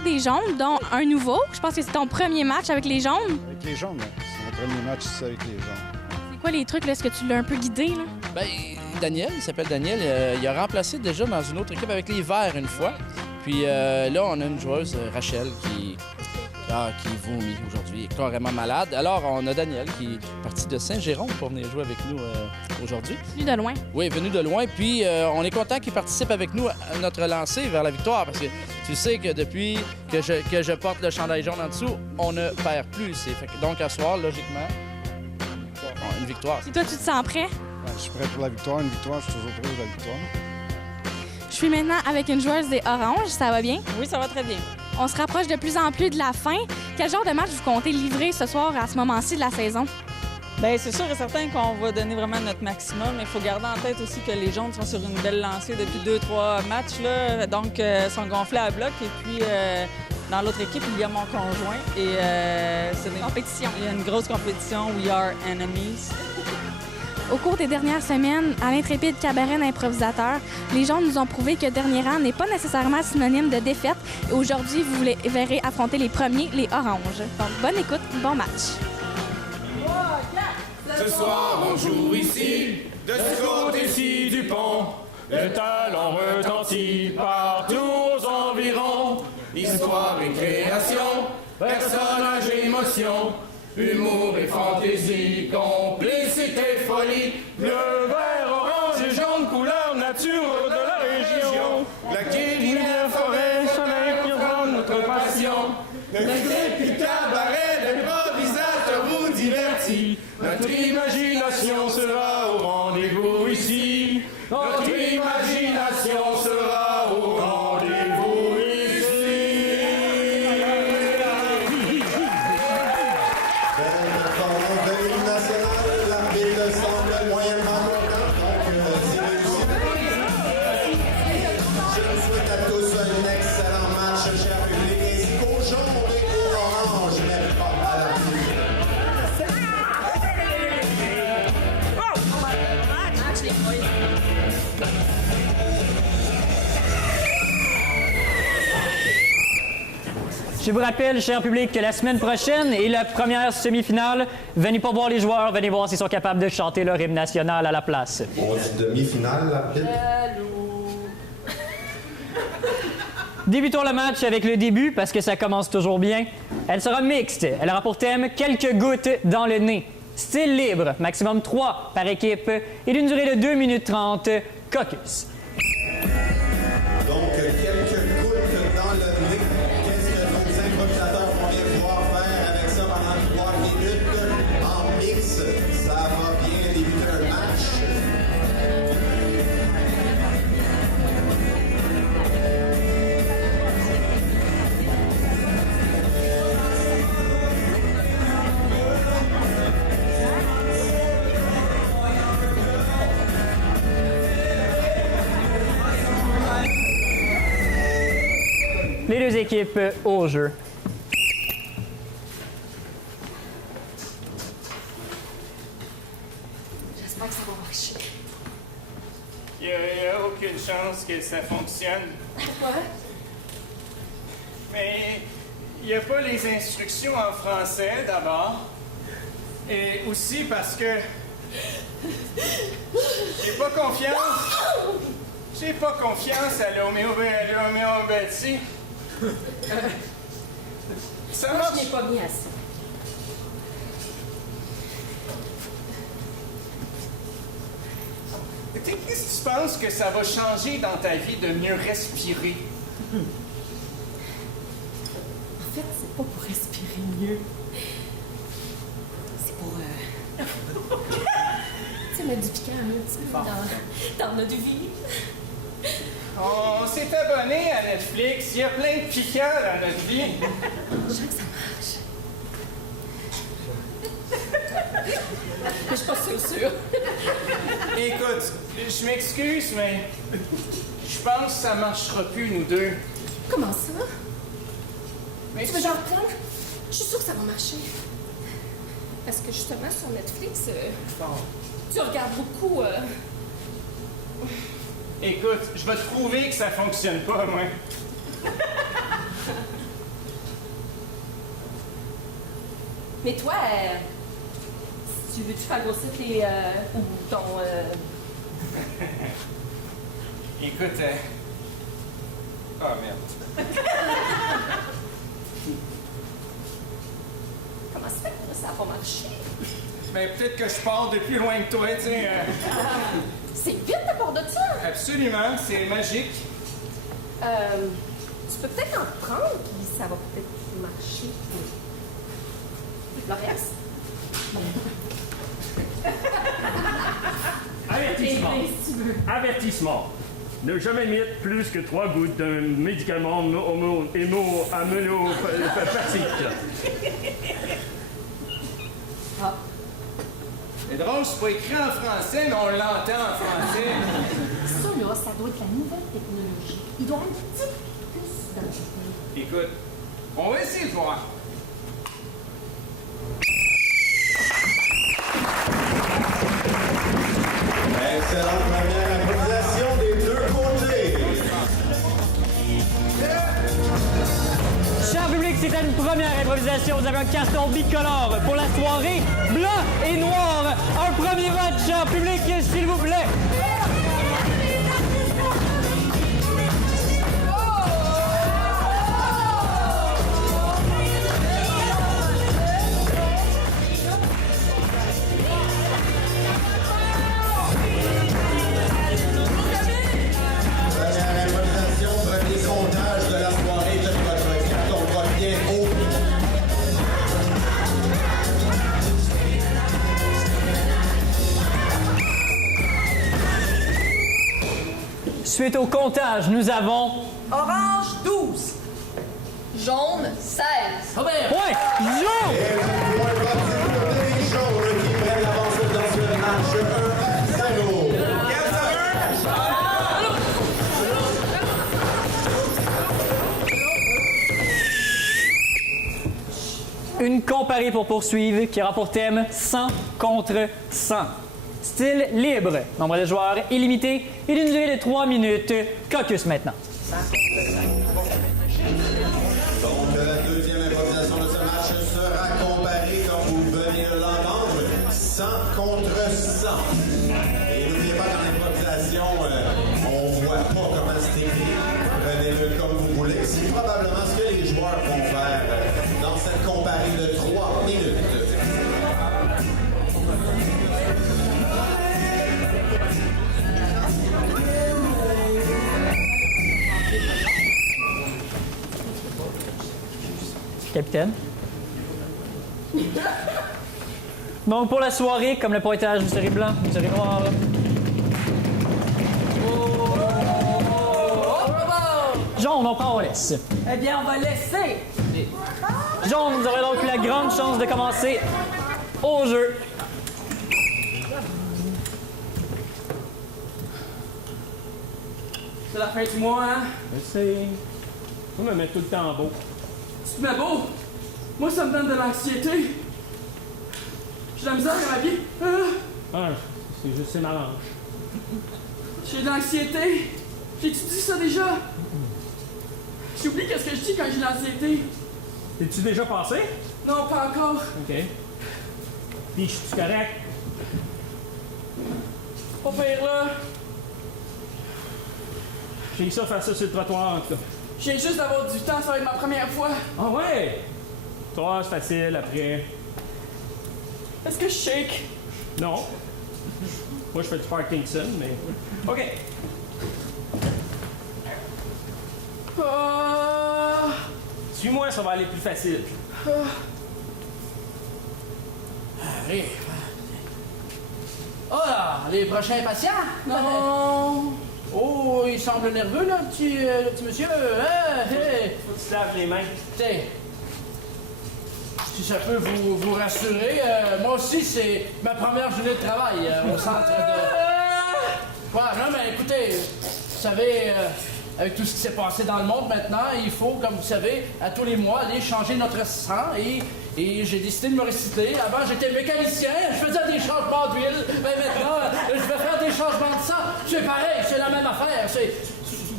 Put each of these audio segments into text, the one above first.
joueurs des Jaunes, dont un nouveau. Je pense que c'est ton premier match avec les Jaunes. Avec les jaunes, là. C'est mon premier match ici avec les jaunes. C'est quoi les trucs, là? Est-ce que tu l'as un peu guidé, là? Ben, Daniel, il s'appelle Daniel. Il a remplacé déjà dans une autre équipe avec les Verts une fois. Puis là, on a une joueuse, Rachel, qui vomit aujourd'hui, est carrément malade. Alors, on a Daniel qui est parti de Saint-Jérôme pour venir jouer avec nous aujourd'hui. Venu de loin. Oui, venu de loin. Puis, on est content qu'il participe avec nous à notre lancée vers la victoire parce que tu sais que depuis que je porte le chandail jaune en dessous, on ne perd plus. Donc, à soir, logiquement, une victoire. Et toi, tu te sens prêt? Ben, je suis prêt pour la victoire. Une victoire, je suis toujours prêt pour la victoire. Je suis maintenant avec une joueuse des Oranges. Ça va bien? Oui, ça va très bien. On se rapproche de plus en plus de la fin. Quel genre de match vous comptez livrer ce soir à ce moment-ci de la saison? Bien, c'est sûr et certain qu'on va donner vraiment notre maximum. Il faut garder en tête aussi que les Jaunes sont sur une belle lancée depuis 2-3 matchs, là. Donc, sont gonflés à bloc. Et puis, dans l'autre équipe, il y a mon conjoint. Et c'est une compétition. Il y a une grosse compétition. We are enemies. Au cours des dernières semaines, à l'intrépide cabaret d'improvisateurs, les gens nous ont prouvé que dernier rang n'est pas nécessairement synonyme de défaite. Et aujourd'hui, vous les verrez affronter les premiers, les Oranges. Donc, bonne écoute, bon match. Ce soir, on joue ici, de ce côté-ci du pont. Le talent retentit partout aux environs. Histoire et création, personnages et émotion. Humour et fantaisie, complicité, folie. Bleu, vert, orange et jaune, couleur nature de la région. La rivière, forêt, soleil, pure notre passion. Le clip et cabaret, l'improvisateur vous divertit. Notre imagination sera au rendez-vous ici. Notre imagination sera au rendez-vous ici. Performance de l'hymne national, l'arbitre semble moyennement content, donc c'est réussi. Je vous souhaite à tous un excellent match, cher public, ainsi qu'aux jaunes et aux oranges, mais pas à l'arbitre. Je vous rappelle, cher public, que la semaine prochaine est la première semi-finale. Venez pas voir les joueurs, venez voir s'ils sont capables de chanter leur hymne national à la place. On dit demi-finale, l'arbitre. Débutons le match avec le début, parce que ça commence toujours bien. Elle sera mixte. Elle aura pour thème quelques gouttes dans le nez. Style libre, maximum 3 par équipe, et d'une durée de 2 minutes 30, caucus. Donc, quelques gouttes dans le nez. Qu'est-ce que nos improvisateurs vont bien pouvoir faire avec ça pendant 3 minutes en mix? Ça va bien débuter un match. Les deux équipes au jeu. J'espère que ça va marcher. Il n'y a aucune chance que ça fonctionne. Pourquoi? Mais il n'y a pas les instructions en français, d'abord. Et aussi parce que j'ai pas confiance. J'ai pas confiance à l'homéopathie. Ça Moi, marche. je n'ai pas mis assez. Qu'est-ce que tu penses que ça va changer dans ta vie de mieux respirer? En fait, c'est pas pour respirer mieux. C'est pour, tu sais, mettre du piquant un petit peu dans notre vie. On s'est abonné à Netflix. Il y a plein de piquants dans notre vie. Je sens que ça marche. Mais je suis pas sûre. Écoute, je m'excuse, mais je pense que ça marchera plus, nous deux. Comment ça? Mais Tu veux que j'en reprenne? Je suis sûre que ça va marcher. Parce que justement, sur Netflix, tu regardes beaucoup... Écoute, je vais te prouver que ça fonctionne pas, moi. Mais toi, tu veux-tu faire grossir tes... ou ton... Écoute, oh merde. Comment ça fait que ça n'a pas marché? Ben, peut-être que je pars de plus loin que toi, tu sais. C'est vite à part de ça! Absolument, c'est magique. Tu peux peut-être en prendre, puis ça va peut-être marcher. Le reste? Avertissement. Si tu veux. Avertissement. Ne jamais mettre plus que 3 gouttes d'un médicament hémopathique. Ah. C'est drôle, c'est pas écrit en français, mais on l'entend en français. Ça, là, ça doit être la nouvelle technologie. Il doit y avoir une petite puce dans le jeu. Écoute, on va essayer de voir. Excellente première improvisation des deux côtés. Cher public, c'était une première improvisation. Vous avez un carton bicolore pour la soirée. Blanc et noir. Un premier vote, cher public, s'il vous plaît. Première improvisation, premier comptage de la soirée de votre carton revient haut. Suite au comptage, nous avons... Orange, 12. Jaune, 16. Point! Jaune! Et le point parti pour les jaunes qui prennent l'avance dans ce match 1-0. Une comparée pour poursuivre qui aura pour thème 100 contre 100. Style libre, nombre de joueurs illimité et d'une durée de 3 minutes. Caucus maintenant. Donc, la deuxième improvisation de ce match sera comparée, comme vous venez de l'entendre, 100 contre 100. Et n'oubliez pas, dans l'improvisation, on ne voit pas comment c'est écrit. Prenez-le comme vous voulez. C'est probablement ce que les joueurs vont faire dans cette comparée de 3 minutes. Capitaine. Donc, pour la soirée, comme le pointage, vous serez blanc, vous serez noir. Jaune, on prend, on laisse. Eh bien, on va laisser. Jaune, vous aurez donc eu la grande chance de commencer au jeu. C'est la fin du mois, hein? Essaye. On me met tout le temps beau. Tu te mets beau? Moi, ça me donne de l'anxiété. J'ai de la misère dans ma vie. Ah, c'est juste, c'est m'arrange. J'ai de l'anxiété. J'ai-tu dit ça déjà? J'ai oublié qu'est-ce que je dis quand j'ai de l'anxiété. T'es-tu déjà passé? Non, pas encore. OK. Puis, je suis correct. Pas pire, là. J'ai ça faire ça sur le trottoir, en tout cas. Je viens juste d'avoir du temps, ça va être ma première fois. Ah ouais? Toi, c'est facile, après. Est-ce que je shake? Non. Moi, je fais du Parkinson, mais... OK. Suis-moi, ça va aller plus facile. Allez. Oh là, les prochains patients? Non. Oh, il semble nerveux, là, le petit monsieur. Hey. Faut que tu te laves les mains. Tiens, si ça peut vous rassurer, moi aussi, c'est ma première journée de travail au centre de... Ouais, non, mais écoutez, vous savez, avec tout ce qui s'est passé dans le monde maintenant, il faut, comme vous savez, à tous les mois, aller changer notre sang et j'ai décidé de me réciter. Avant, j'étais mécanicien, je faisais des changements d'huile, mais maintenant, je vais faire des changements de sang. C'est pareil, c'est la même affaire.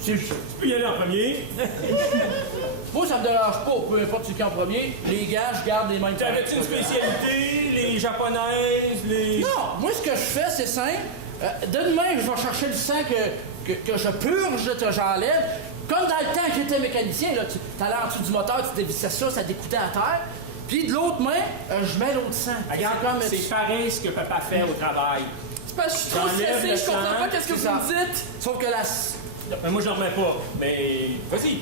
Tu peux y aller en premier. Moi, ça me dérange pas, peu importe qui est en premier. Les gars, je garde les mêmes. T'avais-tu une spécialité? Les japonaises, les... Non, moi, ce que je fais, c'est simple. De demain, je vais chercher le sang que je purge, que j'enlève. Comme dans le temps que j'étais mécanicien, là, tu allais en dessous du moteur, tu dévissais ça décoûtait à terre. Puis de l'autre main, je mets l'autre sang. Regarde, c'est pareil ce que papa fait au travail. C'est parce que je suis trop stressée, je comprends pas qu'est-ce que vous me dites. Sauf que la... Mais moi, je le remets pas. Mais vas-y.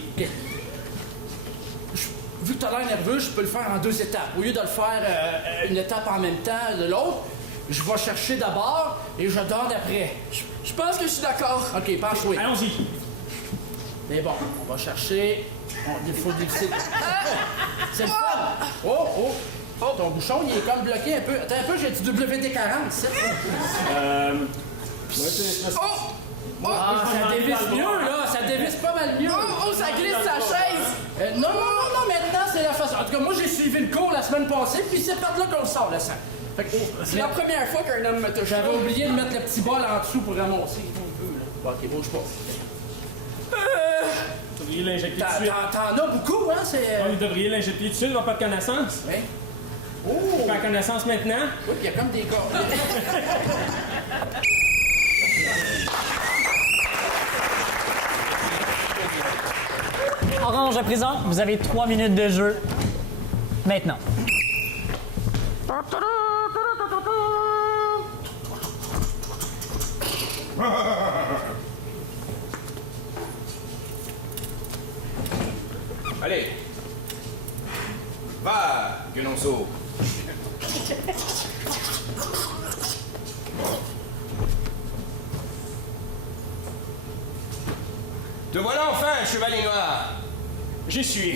Vu que t'as l'air nerveux, je peux le faire en 2 étapes. Au lieu de le faire une étape en même temps de l'autre, je vais chercher d'abord et je donne après. Je pense que je suis d'accord. OK, penche-toi. Allons-y. Mais bon, on va chercher... Il faut dévisser. C'est le fun! Oh! Ton bouchon, il est comme bloqué un peu. Attends un peu, j'ai du WD-40, c'est ça dévisse mieux, là! Ça dévisse pas mal mieux! Oh, ça glisse sa chaise! Non, maintenant, c'est la façon. En tout cas, moi, j'ai suivi le cours la semaine passée, puis c'est par là qu'on le sort, le sang. C'est la première fois qu'un homme me touche. J'avais oublié de mettre le petit bol en dessous pour ramasser un peu, là. Bon, OK, bouge pas. Vous devriez l'injecter tout de suite. T'en as beaucoup, hein? Vous devriez l'injecter tout de suite, il va pas de connaissance. Oui. Oh! Faire connaissance maintenant? Oui, il y a comme des gars. Orange, à présent, vous avez 3 minutes de jeu. Maintenant. Allez. Va, Guenonceau. Te voilà enfin, Chevalier Noir. J'y suis.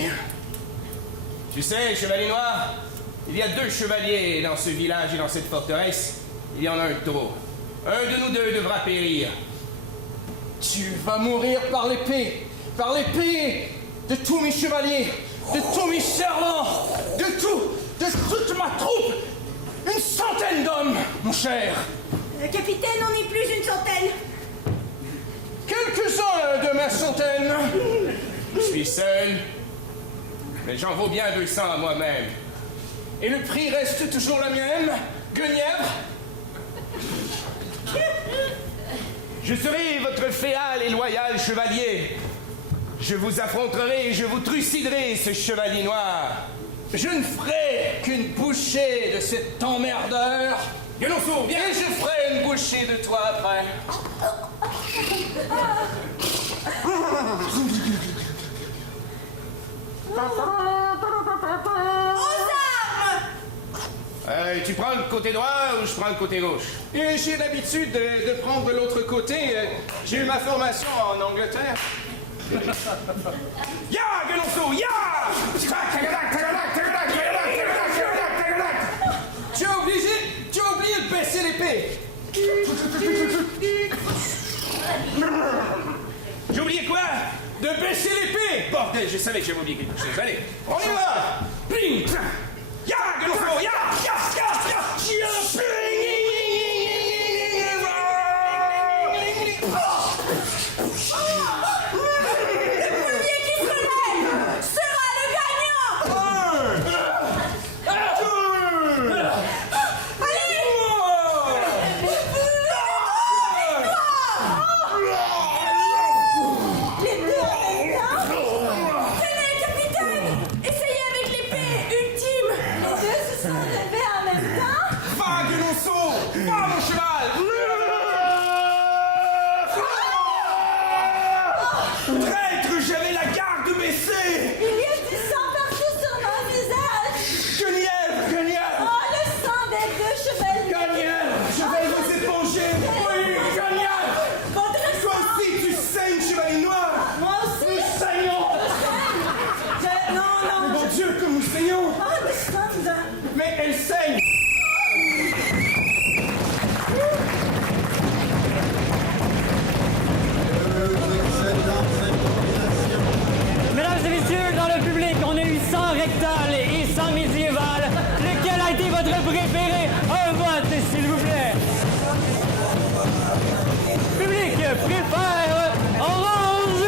Tu sais, Chevalier Noir, il y a 2 chevaliers dans ce village et dans cette forteresse. Il y en a un de trop. Un de nous 2 devra périr. Tu vas mourir par l'épée de tous mes chevaliers, de tous mes servants, de toute ma troupe. 100 d'hommes, mon cher. Capitaine, on n'est plus une centaine. Quelques-uns de ma centaine. Je suis seul, mais j'en vaux bien 200 à moi-même. Et le prix reste toujours le même, Guenièvre. Je serai votre féal et loyal chevalier. Je vous affronterai et je vous truciderai, ce chevalier noir. Je ne ferai qu'une bouchée de cet emmerdeur. Guenonceau, viens, et je ferai une bouchée de toi après. Tu prends le côté droit ou je prends le côté gauche? Et j'ai l'habitude de prendre l'autre côté. J'ai eu ma formation en Angleterre. Ya, Guenonceau, ya! Tu as oublié de baisser l'épée. J'ai oublié quoi? De baisser l'épée. Bordel, je savais que j'avais oublié quelque chose. Allez, on y va! Bing! Ya, Guenonceau, ya! Ya! Mais elle saigne! Mesdames et messieurs, dans le public, on a eu 100 rectal et 100 médiéval. Lequel a été votre préféré? Un vote, s'il vous plaît. Public préfère orange.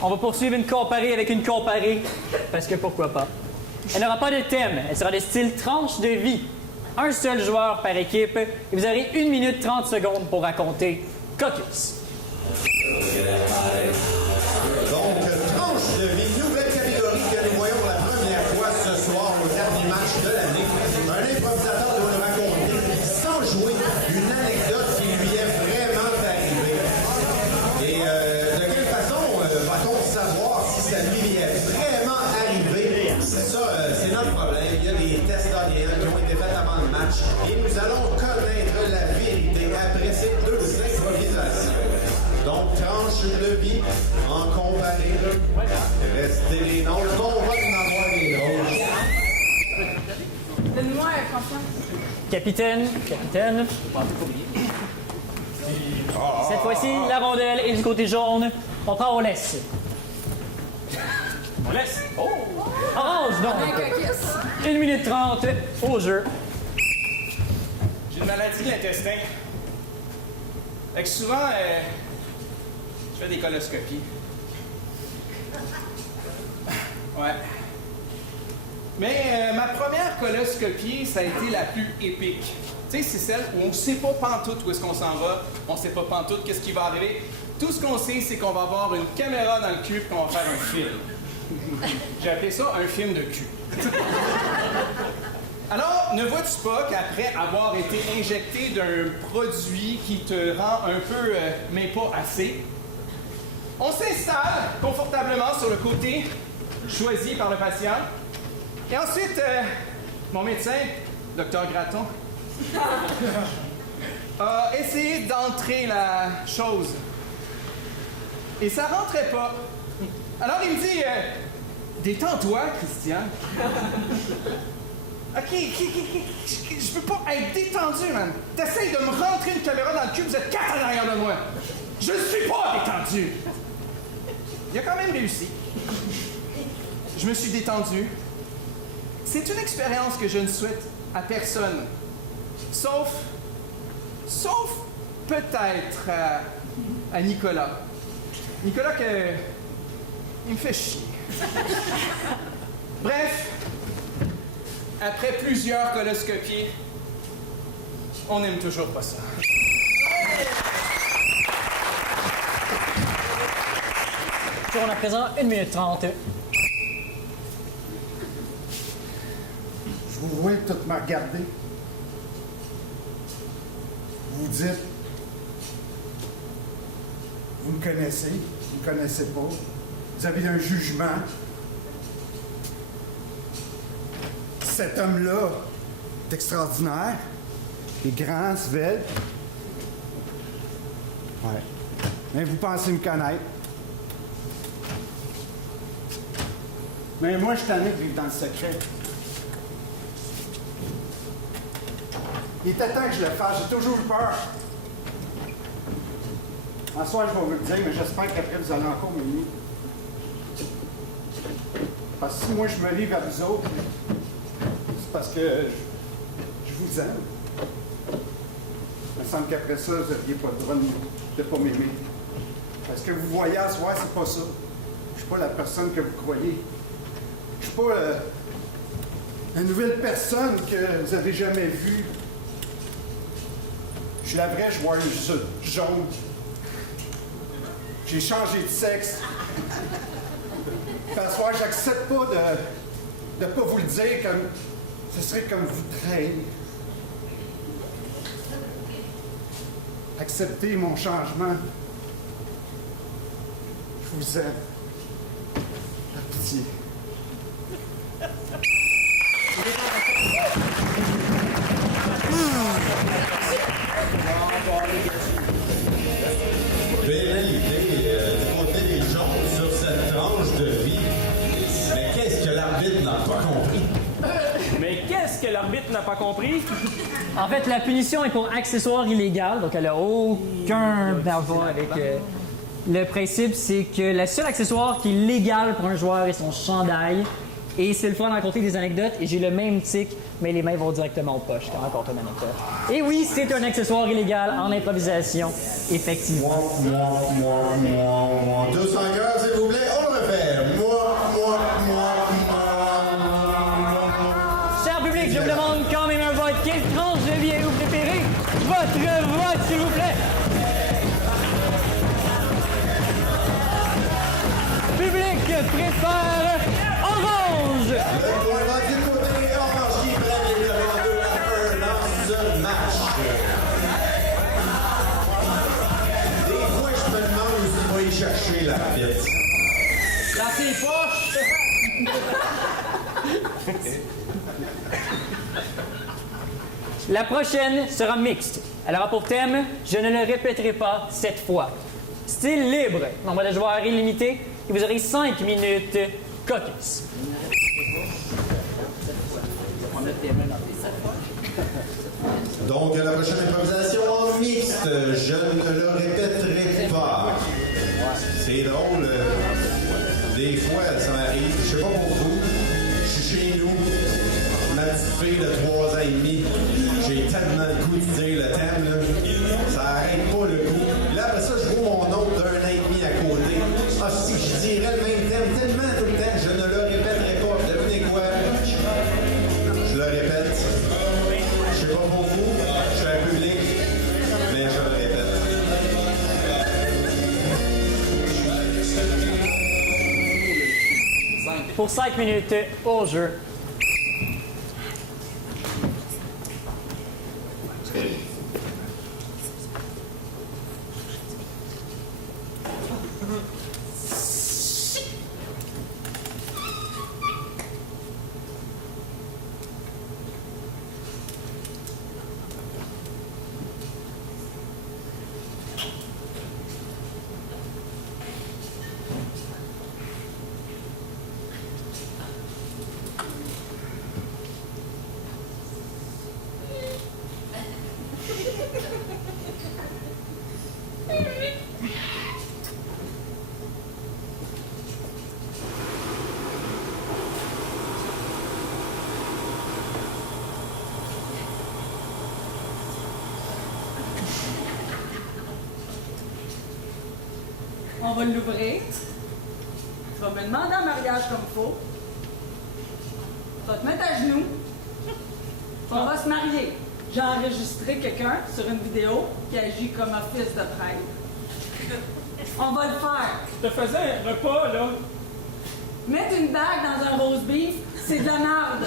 on va poursuivre une comparée avec une comparée, parce que pourquoi pas. Elle n'aura pas de thème, elle sera de style tranche de vie. Un seul joueur par équipe, et vous aurez 1 minute 30 secondes pour raconter Caucus. Donc, tranche de vie, nouvelle catégorie que nous voyons pour la première fois ce soir au dernier match de l'année. Un improvisateur doit nous raconter, sans jouer, une anecdote qui lui est vraiment arrivée. Et de quelle façon va-t-on savoir si ça lui est vraiment arrivé? Ça, c'est notre problème. Il y a des tests d'ADN qui ont été faits avant le match et nous allons connaître la vérité après ces 2 improvisations. Donc, tranche de vie en comparé. Restez les nôtres. On va en avoir des drôles. Donne-moi confiance. Capitaine. Cette fois-ci, la rondelle est du côté jaune. On prend, on laisse. On laisse. Oh! Orange, donc. 1 minute 30 au jeu. J'ai une maladie de l'intestin. Fait que souvent, je fais des coloscopies. Ouais. Mais ma première coloscopie, ça a été la plus épique. Tu sais, c'est celle où on ne sait pas pantoute où est-ce qu'on s'en va, on ne sait pas pantoute qu'est-ce qui va arriver. Tout ce qu'on sait, c'est qu'on va avoir une caméra dans le cul et qu'on va faire un film. J'ai appelé ça un film de cul. Alors, ne vois-tu pas qu'après avoir été injecté d'un produit qui te rend un peu, mais pas assez, on s'installe confortablement sur le côté choisi par le patient. Et ensuite, mon médecin, Dr Graton, a essayé d'entrer la chose. Et ça rentrait pas. Alors il me dit, détends-toi, Christian. OK, je peux pas être détendu, man. T'essayes de me rentrer une caméra dans le cul, vous êtes 4 en arrière de moi. Je ne suis pas détendu. Il a quand même réussi. Je me suis détendu. C'est une expérience que je ne souhaite à personne. Sauf peut-être à Nicolas. Nicolas, il me fait chier. Bref, après plusieurs coloscopies, on n'aime toujours pas ça. On a présent 1 minute 30. Je vous vois toutes me regarder. Vous dites, vous me connaissez, vous ne me connaissez pas. Vous avez un jugement. Cet homme-là est extraordinaire. Il est grand, svelte. Ouais. Mais vous pensez me connaître. Mais moi, je suis tanné de vivre dans le secret. Il était temps que je le fasse. J'ai toujours eu peur. En soir, je vais vous le dire, mais j'espère qu'après, vous allez encore m'aimer. Parce que si moi, je me livre à vous autres, c'est parce que je vous aime. Il me semble qu'après ça, vous n'aviez pas le droit de ne pas m'aimer. Parce que vous voyez à soir, c'est pas ça. Je suis pas la personne que vous croyez. Je suis pas la nouvelle personne que vous avez jamais vue. Je suis la vraie joueuse jaune. J'ai changé de sexe. Puis à soir, j'accepte pas de pas vous le dire comme ce serait comme vous trahir. Acceptez mon changement. Je vous aime. Par pitié. Belle idée du côté des jaunes sur cette tranche de vie. Mais qu'est-ce que l'arbitre n'a pas compris? Mais qu'est-ce que l'arbitre n'a pas compris? En fait, la punition est pour accessoire illégal, donc elle n'a aucun rapport avec... Le principe, c'est que le seul accessoire qui est légal pour un joueur est son chandail. Et c'est le fun de raconter des anecdotes. Et j'ai le même tic, mais les mains vont directement aux poches quand on raconte une anecdote. Et oui, c'est un accessoire illégal en improvisation, effectivement. 200 cœurs, s'il vous plaît. On le refait. Cher public, je vous demande quand même un vote. Quelle tranche de vie vous préférez? Votre vote, s'il vous plaît. Public préfère orange. Le point va du côté orange qui prennent les devants 2-1 dans ce match. Des fois, je me demande où il va y chercher la bête. Dans ses poches! La prochaine sera mixte. Elle aura pour thème « Je ne le répéterai pas cette fois ». Style libre, nombre de joueurs illimité, et vous aurez 5 minutes coquesses. Donc, la prochaine improvisation en mixte, je ne le répéterai pas. C'est drôle. Des fois, ça m'arrive. Je sais pas pour vous. Je suis chez nous. Ma petite fille de 3 ans et demi. J'ai tellement le goût de dire le thème, là. Ça arrête pas le coup. Là, après ça, je vois mon autre d'1 an et demi à côté. Ah, si je dirais le même thème tellement tout le temps, je ne le répéterai pas. Devinez quoi? Je le répète. Je sais pas pour vous. Je suis un public. Mais je le répète. Pour 5 minutes au jeu. On va l'ouvrir. Tu vas me demander en mariage comme il faut. Tu vas te mettre à genoux. On va se marier. J'ai enregistré quelqu'un sur une vidéo qui agit comme un fils de prêtre. On va le faire. Je te faisais un repas, là. Mettre une bague dans un roast beef, c'est de la merde.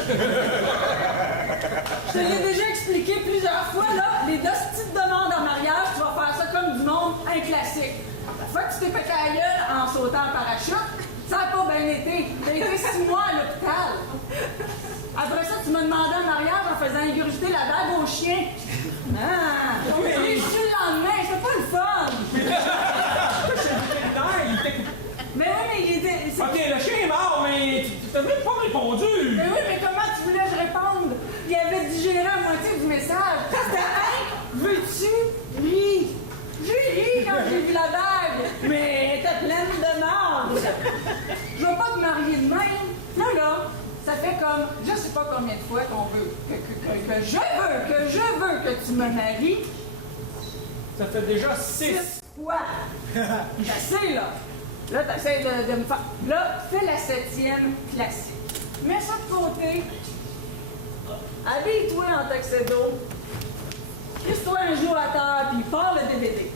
Je te l'ai déjà expliqué plusieurs fois, là. Les 2 petites demandes en mariage, tu vas faire ça comme du monde, un classique. La fois que tu t'es pété la gueule en sautant en parachute, ça n'a pas bien été. T'as été 6 mois à l'hôpital. Après ça, tu m'as demandé en mariage en faisant ingurgiter la bague au chien. Ah! Mais je suis le lendemain, c'était pas le fun! Mais oui, mais il était... OK, le chien est mort, mais tu t'as même pas répondu! Mais oui, mais comment tu voulais que je réponde? Il avait digéré la moitié du message. C'était « Hey, veux-tu? Oui! » J'ai ri quand j'ai vu la bague, mais elle était pleine de merde. Je veux pas te marier de même. Là, ça fait comme, je sais pas combien de fois qu'on veut, que je veux que tu me maries. Ça fait déjà 6 fois. Assez, là. Là, t'essaies de me faire... Là, fais la 7e classique. Mets ça de côté. Habille-toi en tuxedo. Pisse-toi un jour à terre, puis pars le DVD.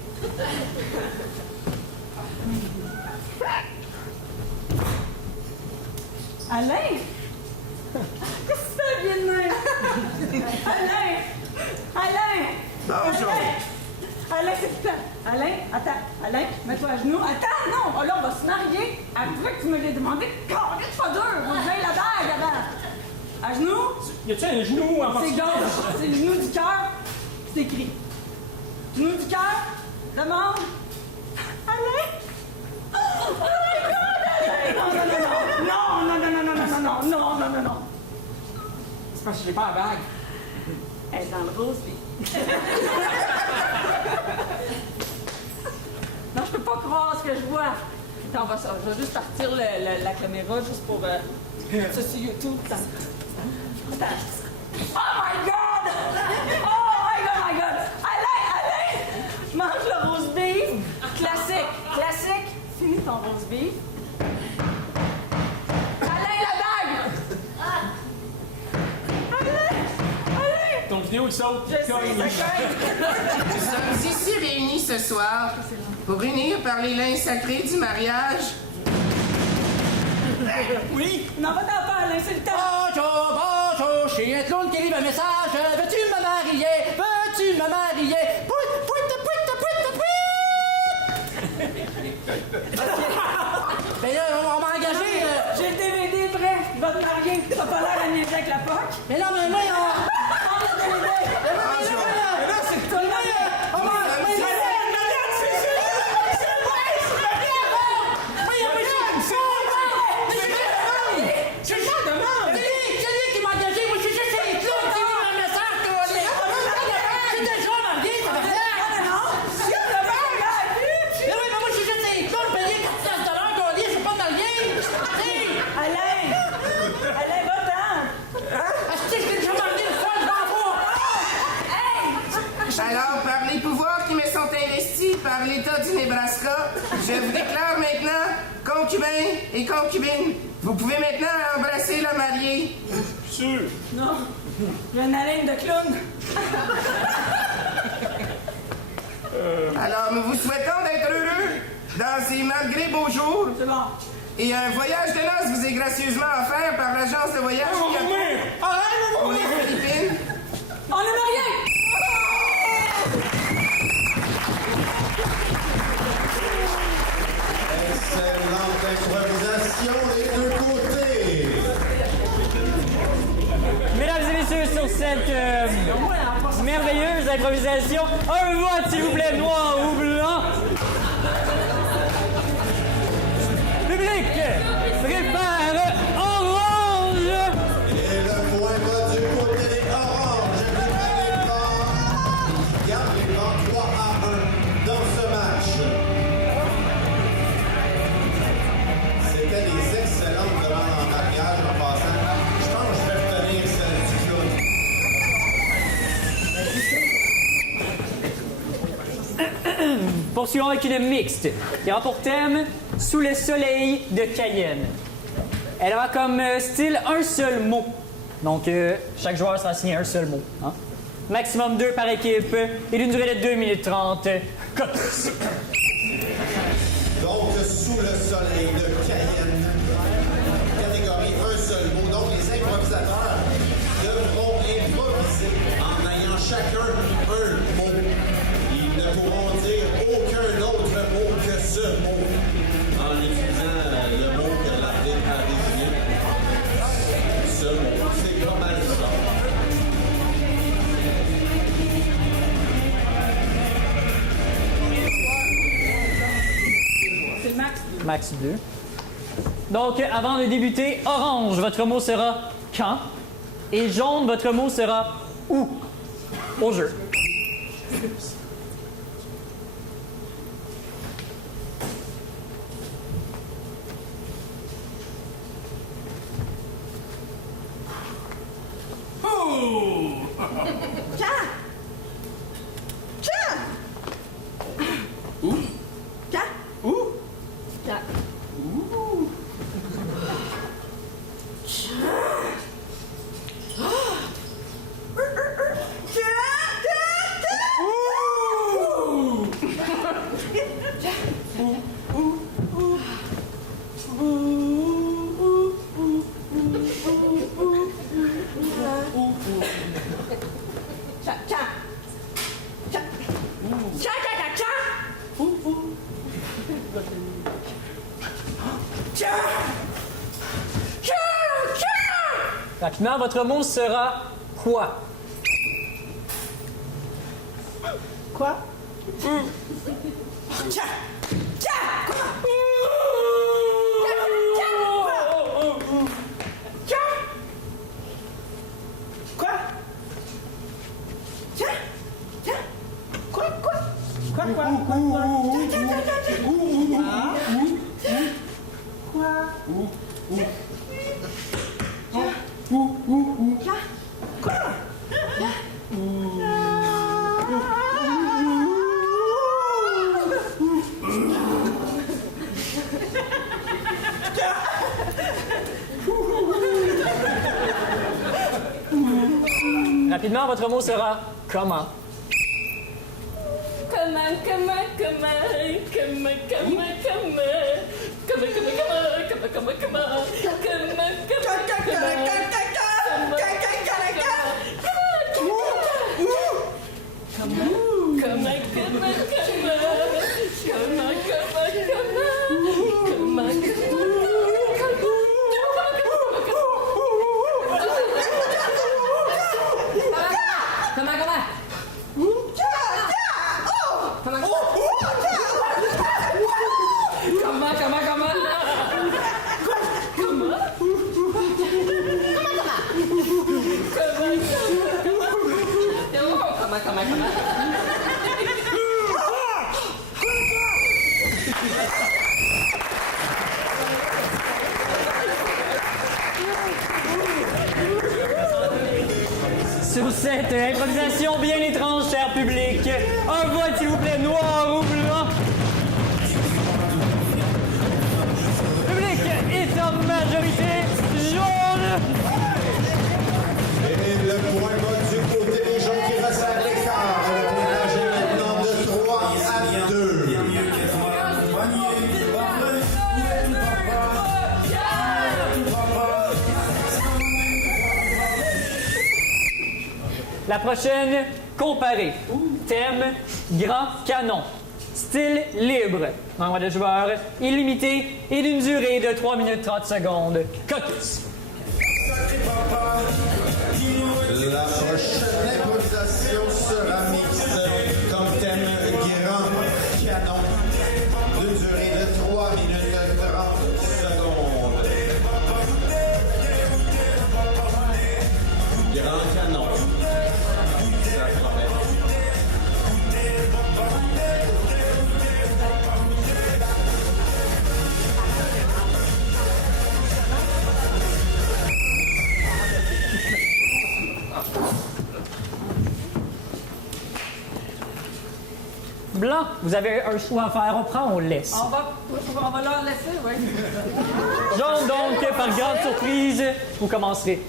Alain? Qu'est-ce que tu fais bien de même? Alain! Bonjour. Alain, c'est tout. Alain, attends. Alain, mets-toi à genoux. Attends, non! Là, on va se marier. Après que tu me l'aies demandé, c'est pas dur. Faut que j'aille la bague avant. À genoux. Y a-tu un genou en C'est particulier? gauche. C'est le genou du cœur. C'est écrit. Genou du cœur. Demande. Alain? Oh my God, Alain! Non. C'est parce que j'ai pas la bague. Elle est dans le rose, puis... Non, je peux pas croire ce que je vois. Attends, je vais juste partir la caméra juste pour ça sur YouTube. Attends. Oh my God! Oh my God! Alain! Mange le roast beef. Classique. Finis ton roast beef. Alain, la bague! Alain! Ton vidéo, il saute. Je sais, ça cogne. Nous sommes ici réunis ce soir pour unir par les liens sacrés du mariage. Oui? Non, va t'en faire, Alain, c'est le temps. Bonjour, je suis un clown qui livre un message. Veux-tu me marier? Ben là, on m'a engagé. J'ai le DVD prêt. Va te marier. T'as pas l'air à niaiser avec la POC. Mais là, mais moi, Prends le DVD. Mais là, c'est tout le monde! Alors, par les pouvoirs qui me sont investis par l'État du Nebraska, je vous déclare maintenant concubins et concubines. Vous pouvez maintenant embrasser la mariée. Sûr. Non, il y a une haleine de clown. Alors, nous vous souhaitons d'être heureux dans ces malgré beaux jours. C'est bon. Et un voyage de noces vous est gracieusement offert par l'agence de voyage pour les Philippines. On est mariés! Excellente improvisation des deux côtés. Mesdames et messieurs, sur cette merveilleuse improvisation, un vote, s'il vous plaît, noir ou blanc. Public, prépare orange. Et le point va du côté des oranges. Qui gagne les vents 3-1 dans ce match. C'était des excellentes demandes en mariage en passant. Je pense que je vais retenir celle du clown. Poursuivons avec une mixte qui aura pour thème « Sous le soleil de Cayenne ». Elle aura comme style un seul mot. Donc, chaque joueur sera assigné un seul mot. Hein? Maximum 2 par équipe et d'une durée de 2 minutes 30. Commence. Donc, sous le soleil de Cayenne, catégorie un seul mot. Donc, les improvisateurs devront improviser en ayant chacun un mot. Ils ne pourront dire aucun autre mot que ce mot en utilisant le mot que l'arbitre a désigné. Ce mot, c'est pas mal ça. C'est le max. Max 2. Donc, avant de débuter, orange, votre mot sera quand. Et jaune, votre mot sera où. Au jeu. Rapidement, votre mot sera quoi? Quoi? Rapidement, votre mot sera comment. Sur cette improvisation bien étrange, cher public, un vote, s'il vous plaît, noir ou blanc. Le public est en majorité jaune. Et le point va du côté des gens qui resserrent l'écart. Le pointage est maintenant de 3 à 2. La prochaine, comparer. Thème, grand canon. Style libre. Nombre de joueurs illimité et d'une durée de 3 minutes 30 secondes. Caucus. La prochaine improvisation sera mixte comme thème grand canon d'une durée de 3 minutes 30 secondes. Grand canon. Ça promet. Blanc, vous avez un choix à faire. On prend, on laisse. On va leur laisser, oui. Jaune, donc, par grande surprise, vous commencerez.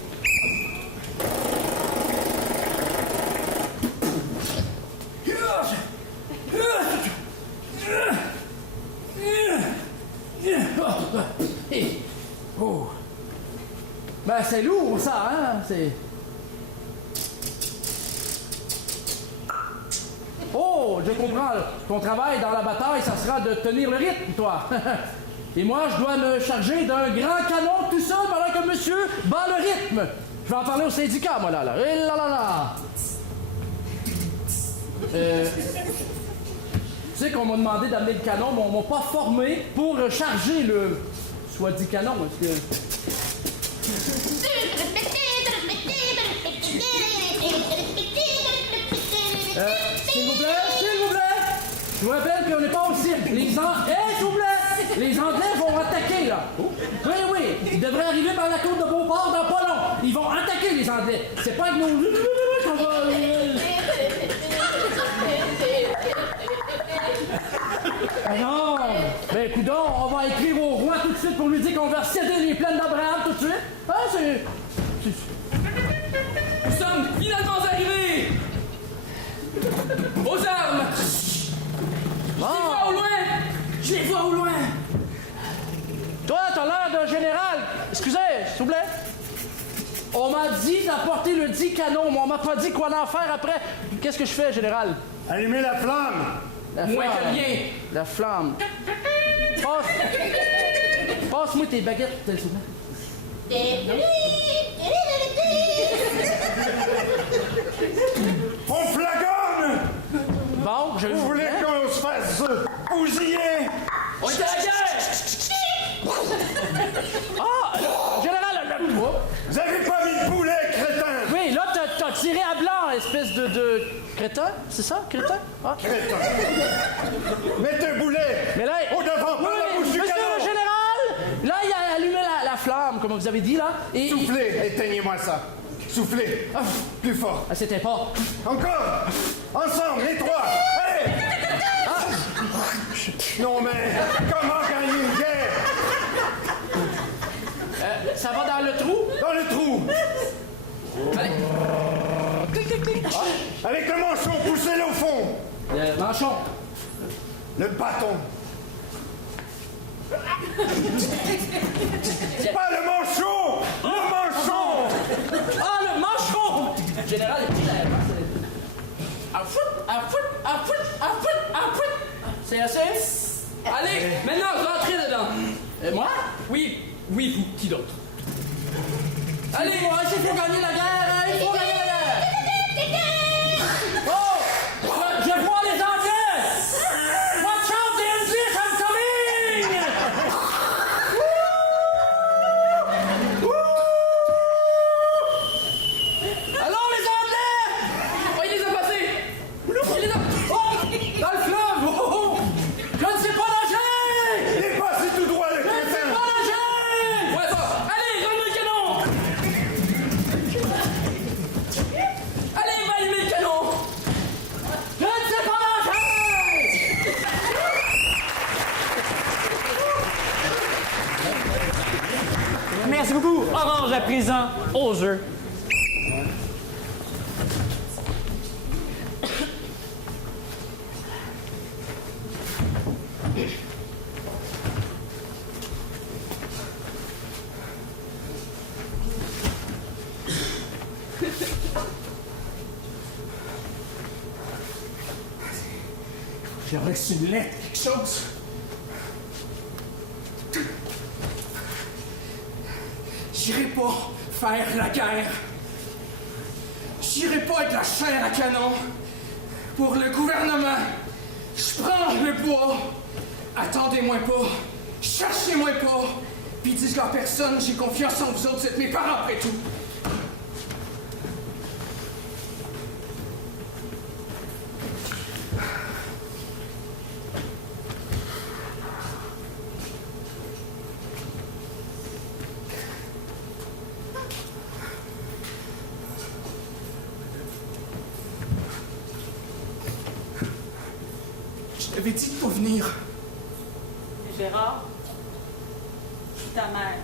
Oh. Ben, c'est lourd, ça, hein? C'est... Oh, je comprends. Ton travail dans la bataille, ça sera de tenir le rythme, toi. Et moi, je dois me charger d'un grand canon tout seul pendant que monsieur bat le rythme. Je vais en parler au syndicat, moi, là. Et là, là, là. Tu sais qu'on m'a demandé d'amener le canon, mais on m'a pas formé pour charger le soit-dit canon. Est-ce que... s'il vous plaît, je vous rappelle qu'on n'est pas au cirque. Les Anglais vont attaquer, là. Oui, ils devraient arriver par la côte de Beauport dans pas long. Ils vont attaquer, les Anglais. C'est pas que nous... qu'on va... Ah non! Ben, coudonc, on va écrire au roi tout de suite pour lui dire qu'on va céder les plaines d'Abraham tout de suite. Ah, c'est... Nous sommes finalement arrivés! Aux armes! Je les vois au loin! Toi, t'as l'air d'un général. Excusez, s'il vous plaît. On m'a dit d'apporter le 10 canon, mais on m'a pas dit quoi en faire après. Qu'est-ce que je fais, général? Allumez la flamme! Moins que rien. La flamme. Passe-moi tes baguettes, s'il vous plaît. On flagonne! Bon, je... Vous voulez qu'on se fasse bousiller? On est à la guerre! Ah! Général, vous avez pas mis de boulet, crétin! Oui, là, t'as tiré à blanc, espèce de... Crétin? C'est ça, crétin? Ah. Crétin! Mettez un boulet! Mais là... Au devant, par la bouche du monsieur canon! le général! Là, il a allumé flamme, comme vous avez dit, là. Et... Soufflez, éteignez-moi ça. Soufflez. Plus fort. Ah, c'était pas. Encore. Ensemble, les trois. Allez. Non, mais comment gagner une guerre? Ça va dans le trou? Dans le trou. Allez. Clic, clic, clic. Avec le manchon, poussez-le au fond. Le manchon. Le bâton. Pas le manchon! Le manchon! Ah, le manchon! Général est petit, là. C'est assez? Allez, maintenant, rentrez dedans. Et moi? Oui, vous, qui d'autre? Allez, il faut gagner la guerre! Il faut gagner la guerre! Oh! Je vois les Anglais! Watch out, the English, I'm coming! Alors, les Anglais! Oh, il les a passés! Il les a... Oh! Dans le fleuve! Oh, oh. Je ne sais pas nager! Il est passé tout droit, le Je ne sais crétin! pas nager! Ouais, ça! Allez, ramenez le canon! Allez, allumez le canon! Je ne sais pas nager! Merci beaucoup. Orange à présent au jeu. J'ai reçu une lettre, quelque chose. J'irai pas faire la guerre. J'irai pas être la chair à canon pour le gouvernement. Je prends le bois. Attendez-moi pas. Cherchez-moi pas. Puis dites-le à personne, j'ai confiance en vous autres, vous êtes mes parents après tout. Je t'avais dit de pas venir. Gérard, je suis ta mère.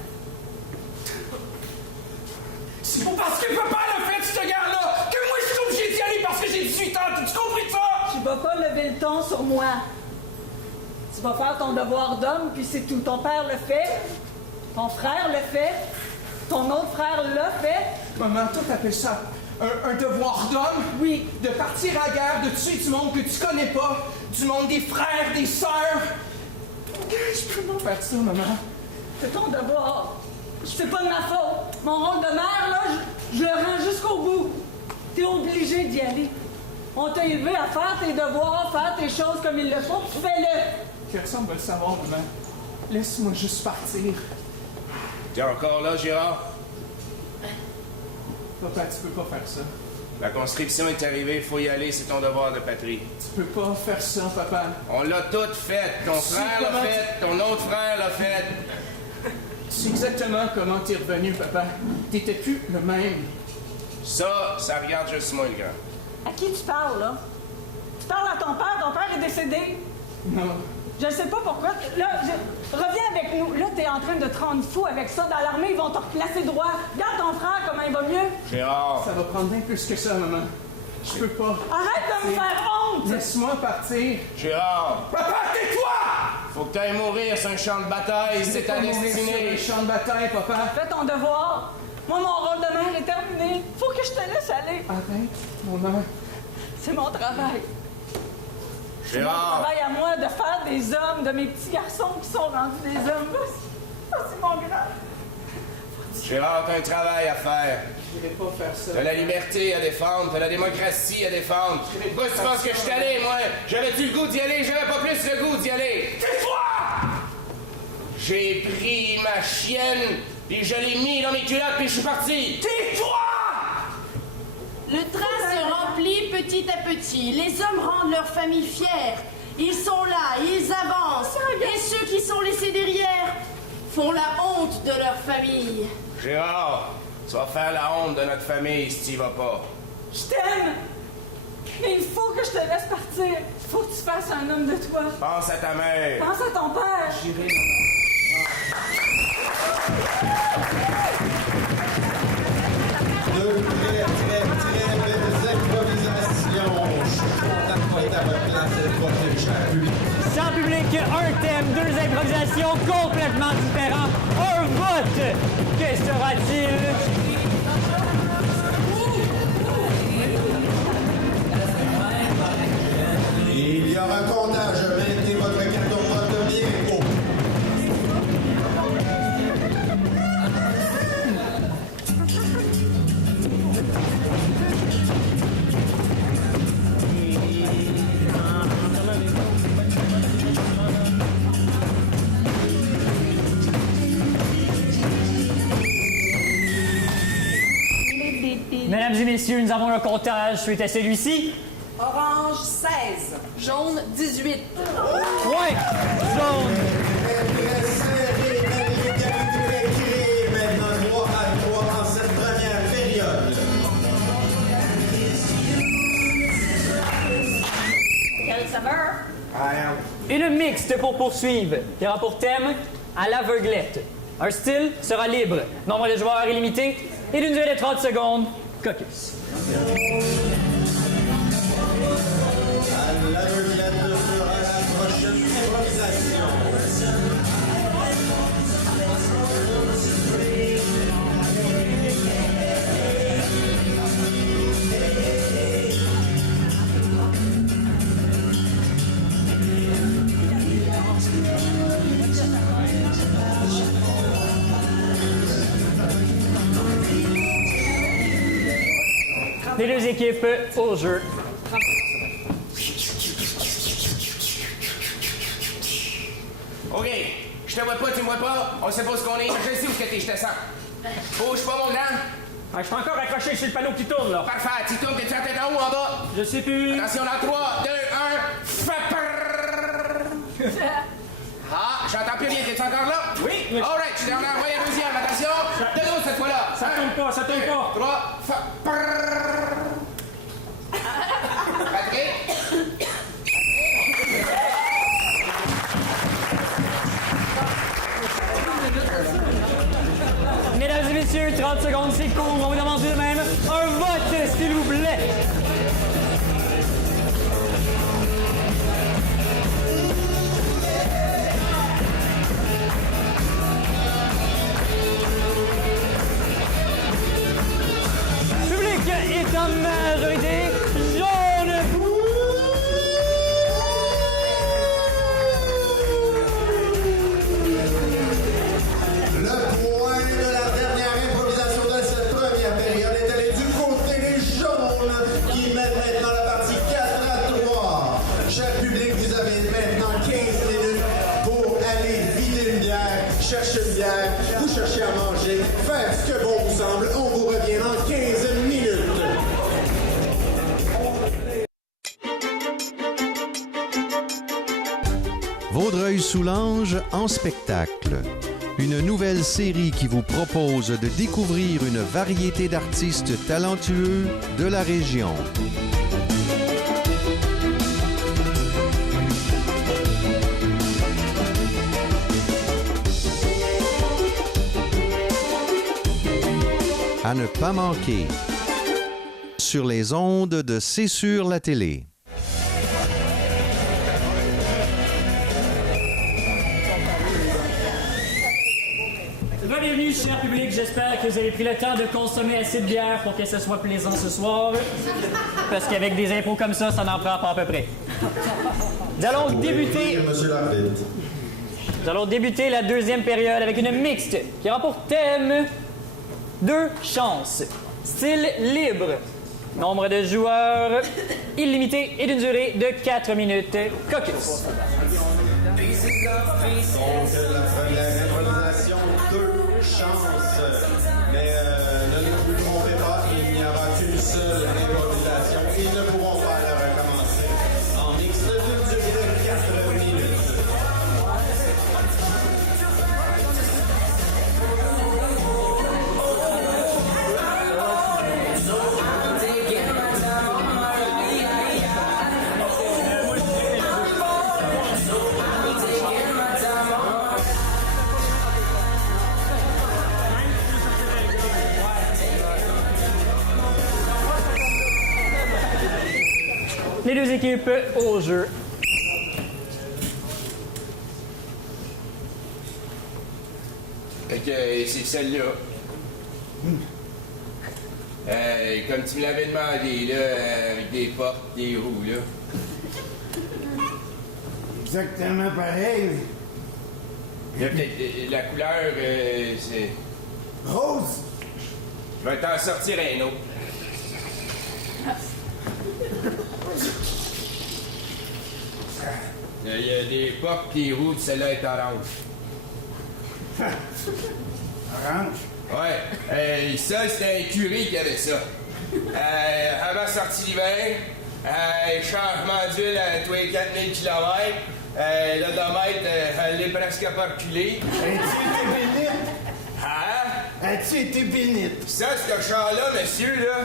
C'est pas parce que papa l'a fait cette guerre-là que moi je suis obligé d'y aller parce que j'ai 18 ans. T'as-tu compris ça? Tu vas pas lever le ton sur moi. Tu vas faire ton devoir d'homme, puis c'est tout. Ton père le fait, ton frère le fait, ton autre frère l'a fait. Maman, toi t'appelles ça un devoir d'homme? Oui. De partir à la guerre, de tuer du monde que tu connais pas, du monde des frères, des sœurs. Je peux pas faire ça, maman. C'est ton devoir. C'est pas de ma faute. Mon rôle de mère, là, je le rends jusqu'au bout. T'es obligé d'y aller. On t'a élevé à faire tes devoirs, faire tes choses comme il le faut, fais-le. Personne va le savoir, maman. Laisse-moi juste partir. T'es encore là, Gérard? Papa, tu peux pas faire ça. La conscription est arrivée, il faut y aller, c'est ton devoir de patrie. Tu peux pas faire ça, papa. On l'a tout fait. Ton frère l'a fait, ton autre frère l'a fait. Tu sais exactement comment t'es revenu, papa. T'étais plus le même. Ça regarde juste moi, le grand. À qui tu parles, là? Tu parles à ton père est décédé. Non. Je sais pas pourquoi. Là, reviens avec nous. Là, t'es en train de te rendre fou avec ça. Dans l'armée, ils vont te replacer droit. Regarde ton frère, comment il va mieux. Gérard. Ça va prendre bien plus que ça, maman. Je peux pas. Arrête de me faire honte! Laisse-moi partir. Gérard. Papa, tais-toi! Faut que t'ailles mourir sur un champ de bataille, c'est ta destinée. Sur un champ de bataille, papa. Fais ton devoir. Moi, mon rôle de mère est terminé. Faut que je te laisse aller. Arrête, maman. C'est mon travail. C'est mon Gérard. travail à moi de faire des hommes, de mes petits garçons qui sont rendus des hommes. C'est mon grand. Gérard, t'as un travail à faire. J'irai pas faire ça. T'as la liberté à défendre, t'as la démocratie à défendre. Pourquoi tu penses que je suis allé, moi? J'avais-tu le goût d'y aller? J'avais pas plus le goût d'y aller. Tais-toi! J'ai pris ma chienne, puis je l'ai mis dans mes culottes, puis je suis parti. Tais-toi! Le train se remplit petit à petit. Les hommes rendent leur famille fière. Ils sont là, ils avancent. Et ceux qui sont laissés derrière font la honte de leur famille. Gérard, tu vas faire la honte de notre famille si tu y vas pas. Je t'aime! Mais il faut que je te laisse partir. Il faut que tu fasses un homme de toi. Pense à ta mère. Pense à ton père. J'irai. Deux très belles improvisations. Je suis content de pas être à votre place cette fois, cher public. Sans public, un thème, deux improvisations complètement différents, un vote. Que sera-t-il? Il y aura un comptage. Maintenez votre carton de vote bien haut. Mesdames et messieurs, nous avons un comptage suite à celui-ci. Orange 16. Jaune 18. Point jaune. Très serré, l'égalité est créée maintenant 3 à 3 en cette première période. Quelle saveur? Une mixte pour poursuivre, qui aura pour thème à l'aveuglette. Un style sera libre, nombre de joueurs illimité et d'une durée de 30 secondes. Caucus. À l'aveuglette sera la prochaine improvisation. Les deux équipes au jeu. OK, je te vois pas, tu me vois pas, on sait pas ce qu'on est, je sais où est-ce que t'es, je te sens. Bouge pas, mon grand. Je suis encore accroché sur le panneau qui tourne, là. Parfait, tu tournes, t'es-tu en tête en haut ou en bas? Je sais plus. Attention, dans 3, 2, 1, Ah, j'entends plus rien, t'es-tu encore là? Oui. Alright, je t'en ai envoyé un deuxième, attention. De dos cette fois-là. Ça tombe pas, ça tombe pas. 3, Patrick? Mesdames et messieurs, 30 secondes, c'est court. On va vous demander de même un vote, s'il vous plaît. Public est en majorité jaune. Le point de la dernière improvisation de cette première période est allé du côté des jaunes qui mènent maintenant la partie 4 à 3. Cher public, vous avez maintenant 15 minutes pour aller vider une bière, chercher une bière, vous chercher à manger, faire ce que bon vous semble. On vous revient dans 15 minutes. Vaudreuil-Soulanges en spectacle. Une nouvelle série qui vous propose de découvrir une variété d'artistes talentueux de la région. À ne pas manquer. Sur les ondes de C'est sur la télé. Bienvenue, cher public. J'espère que vous avez pris le temps de consommer assez de bière pour que ce soit plaisant ce soir. Parce qu'avec des impôts comme ça n'en prend pas à peu près. Nous allons débuter... Nous allons débuter la deuxième période avec une mixte qui aura pour thème 2 chances. Style libre. Nombre de joueurs illimité et d'une durée de 4 minutes. Caucus. Donc, la première improvisation, 2 chances. Mais ne vous trompez pas, il n'y aura qu'une seule improvisation. Ils ne pourront pas la recommencer. En mixte d'une durée de 4 minutes. équipes au jeu. Fait que c'est celle-là. Comme tu me l'avais demandé, là, avec des portes, des roues, là. Exactement pareil, mais... Il y a peut-être la couleur, c'est... Rose! Je vais t'en sortir un autre. Il y a des portes et des roues, puis celle-là est orange. Orange? Ouais. Ça, c'était un curé qui avait ça. Avant sortie d'hiver, changement d'huile à tous les 4000 km. L'odomètre, elle est presque pas reculée. As-tu été bénite? Hein? As-tu été bénite? Ça, ce char-là, monsieur, là,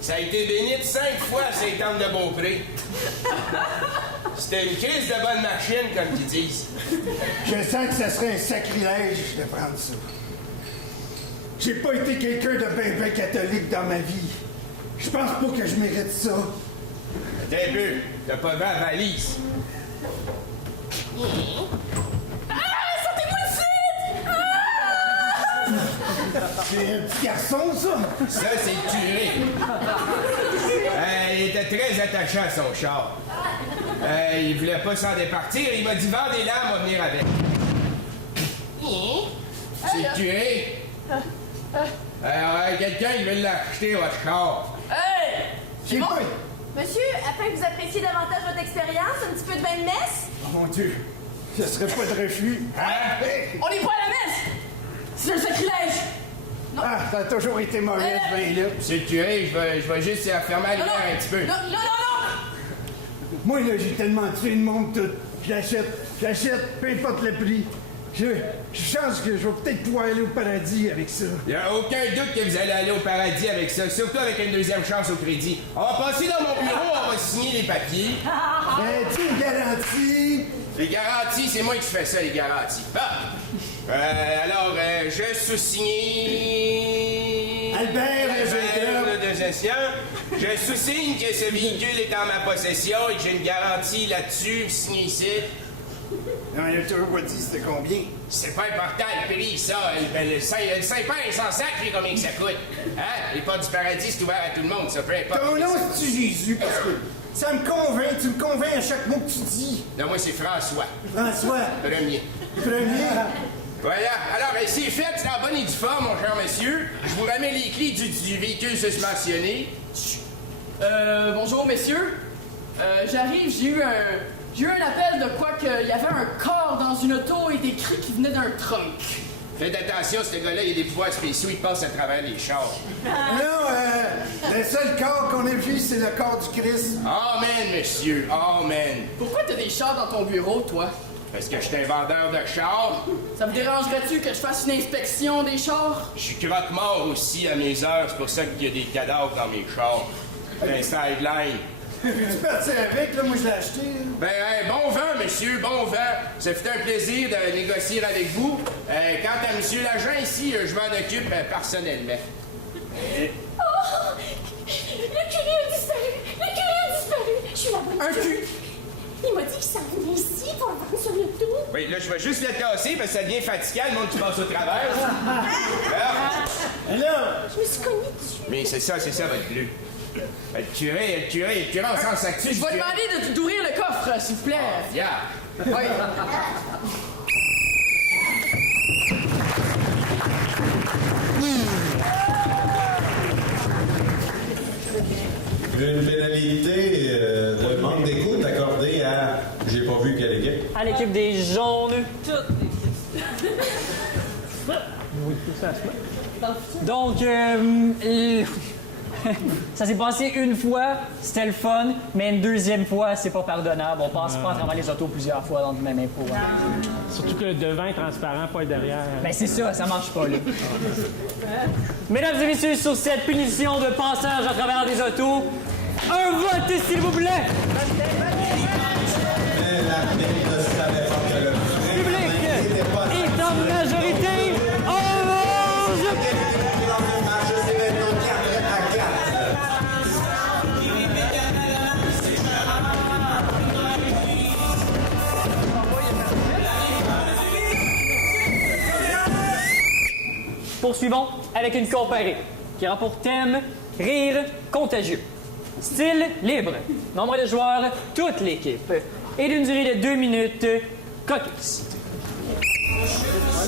ça a été bénite 5 fois à Saint-Anne-de-Beaupré. C'était une crise de bonne machine, comme ils disent. Je sens que ça serait un sacrilège de prendre ça. J'ai pas été quelqu'un de ben catholique dans ma vie. Je pense pas que je mérite ça. Attends un peu, t'as pas vu la valise. Sortez-moi de suite! C'est un petit garçon, ça? Ça, c'est le curé. Il était très attaché à son char. Il voulait pas s'en départir. Il m'a dit, vendez-la, on va venir avec. C'est le curé. Quelqu'un qui veut l'acheter, votre char. Hey! C'est bon? Monsieur, afin que vous appréciez davantage votre expérience, un petit peu de bain de messe? Oh mon Dieu, ce serait pas de refus. Hein? On n'est pas à la messe! C'est un sacrilège! Ah, ça a toujours été mauvais, ce vin-là. C'est le curé, je vais juste fermer la lumière un petit peu. Non! Moi, là, j'ai tellement tué le monde tout. J'achète, peu importe le prix. Je pense que je vais peut-être pouvoir aller au paradis avec ça. Il n'y a aucun doute que vous allez aller au paradis avec ça, surtout avec une deuxième chance au crédit. On va passer dans mon bureau, on va signer les papiers. Tu une garantie? Les garanties, c'est moi qui fais ça, les garanties. Alors, je sous-signe... Albert de Zessian. Je sous-signe que ce véhicule est en ma possession et que j'ai une garantie là-dessus, signé ici. Non, il a toujours pas dit c'était combien. C'est pas important le prix, ça. Le Saint-Père est sans sacré combien que ça coûte. Hein? Les portes du paradis, c'est ouvert à tout le monde, ça, peu importe. Ton nom, c'est-tu Jésus? Parce que ça me convainc. Tu me convaincs à chaque mot que tu dis. Non, moi, c'est François. François. Premier. Voilà. Alors, c'est fait, c'est en bonne et due forme, mon cher monsieur. Je vous remets les clés du véhicule susmentionné. Bonjour, messieurs. J'arrive, j'ai eu un appel de quoi qu'il y avait un corps dans une auto et des cris qui venaient d'un trunk. Faites attention, ce gars-là, il a des pouvoirs spéciaux, il passe à travers les chars. Non, le seul corps qu'on a vu, c'est le corps du Christ. Amen, monsieur, amen. Pourquoi t'as des chars dans ton bureau, toi? Parce que je suis un vendeur de chars. Ça me dérangerait-tu que je fasse une inspection des chars? Je suis croque-mort aussi à mes heures, c'est pour ça qu'il y a des cadavres dans mes chars. Un sideline. Veux-tu partir avec, là? Moi, je l'ai acheté. Bon vent, monsieur, bon vent. Ça fait un plaisir de négocier avec vous. Quant à monsieur l'agent ici, je m'en occupe personnellement. Oh! Le curé a disparu! Le curé a disparu! Je suis la bonne. Un cul! Il m'a dit qu'il s'en venait ici pour le vendre sur le dos. Oui, là, je vais juste le casser parce que ça devient fatigant, le monde qui passe au travers. Alors? Je me suis cognée dessus. Mais c'est ça, votre bleu. Le curé, on s'en s'actue. Je vais demander d'ouvrir le coffre, s'il vous plaît. Yeah. Oui. Une pénalité de manque d'écoute accordée à... J'ai pas vu quelle équipe. À l'équipe des jaunes. Donc, ça s'est passé une fois, c'était le fun, mais une deuxième fois, c'est pas pardonnable. On passe pas à travers les autos plusieurs fois dans le même impôt. Surtout que le devant est transparent, pas derrière. Ben c'est ça marche pas là. Mesdames et messieurs, sur cette punition de passage à travers des autos, un vote s'il vous plaît! Mais l'arbitre ne savait pas que le Public est en majorité orange! poursuivons avec une comparée qui aura pour thème rire contagieux. Style libre. Nombre de joueurs, toute l'équipe. Et d'une durée de 2 minutes, coquille.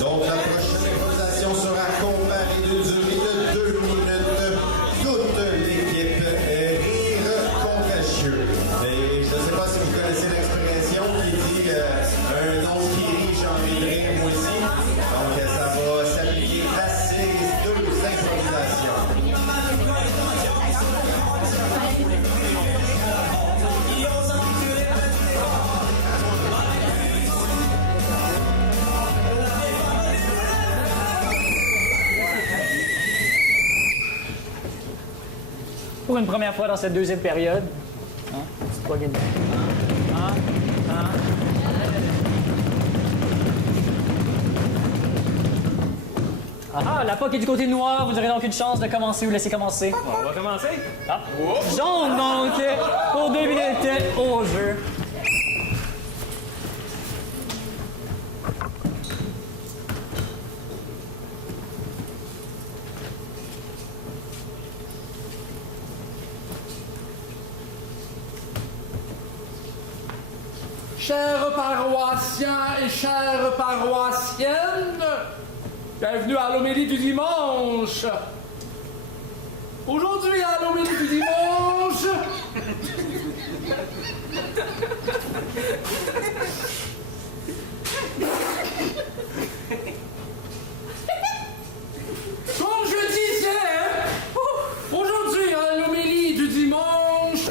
Donc, la prochaine improvisation sera comparée d'une durée de 2 minutes. Toute l'équipe rire contagieux. Et je ne sais pas si vous connaissez l'expression qui dit un nom qui rit, j'ai envie de rire, moi aussi. Donc, ça va s'appliquer à ces 2 improvisations. Pour une première fois dans cette deuxième période. Hein? C'est pas gagné. Ah, la POC est du côté noir. Vous aurez donc une chance de commencer ou laisser commencer. On va commencer. Ah. Jaune, donc, pour 2 minutes au jeu. Chers paroissiens et chères paroissiennes, bienvenue à l'homélie du dimanche. Aujourd'hui, à l'homélie du dimanche, comme je disais, aujourd'hui, à l'homélie du dimanche,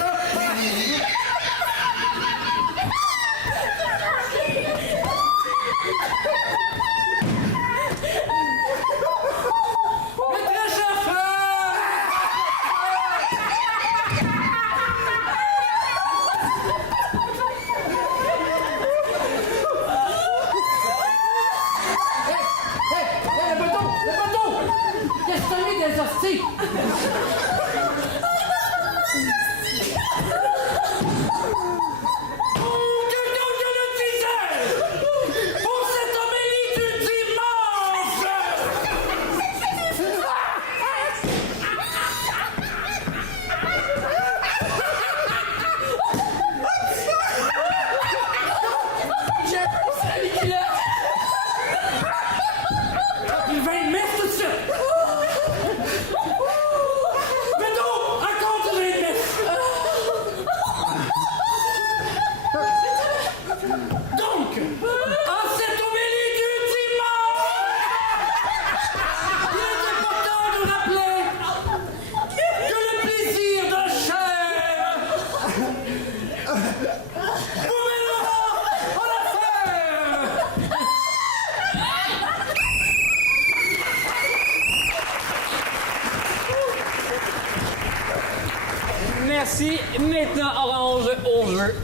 Merci. Maintenant, orange au jeu.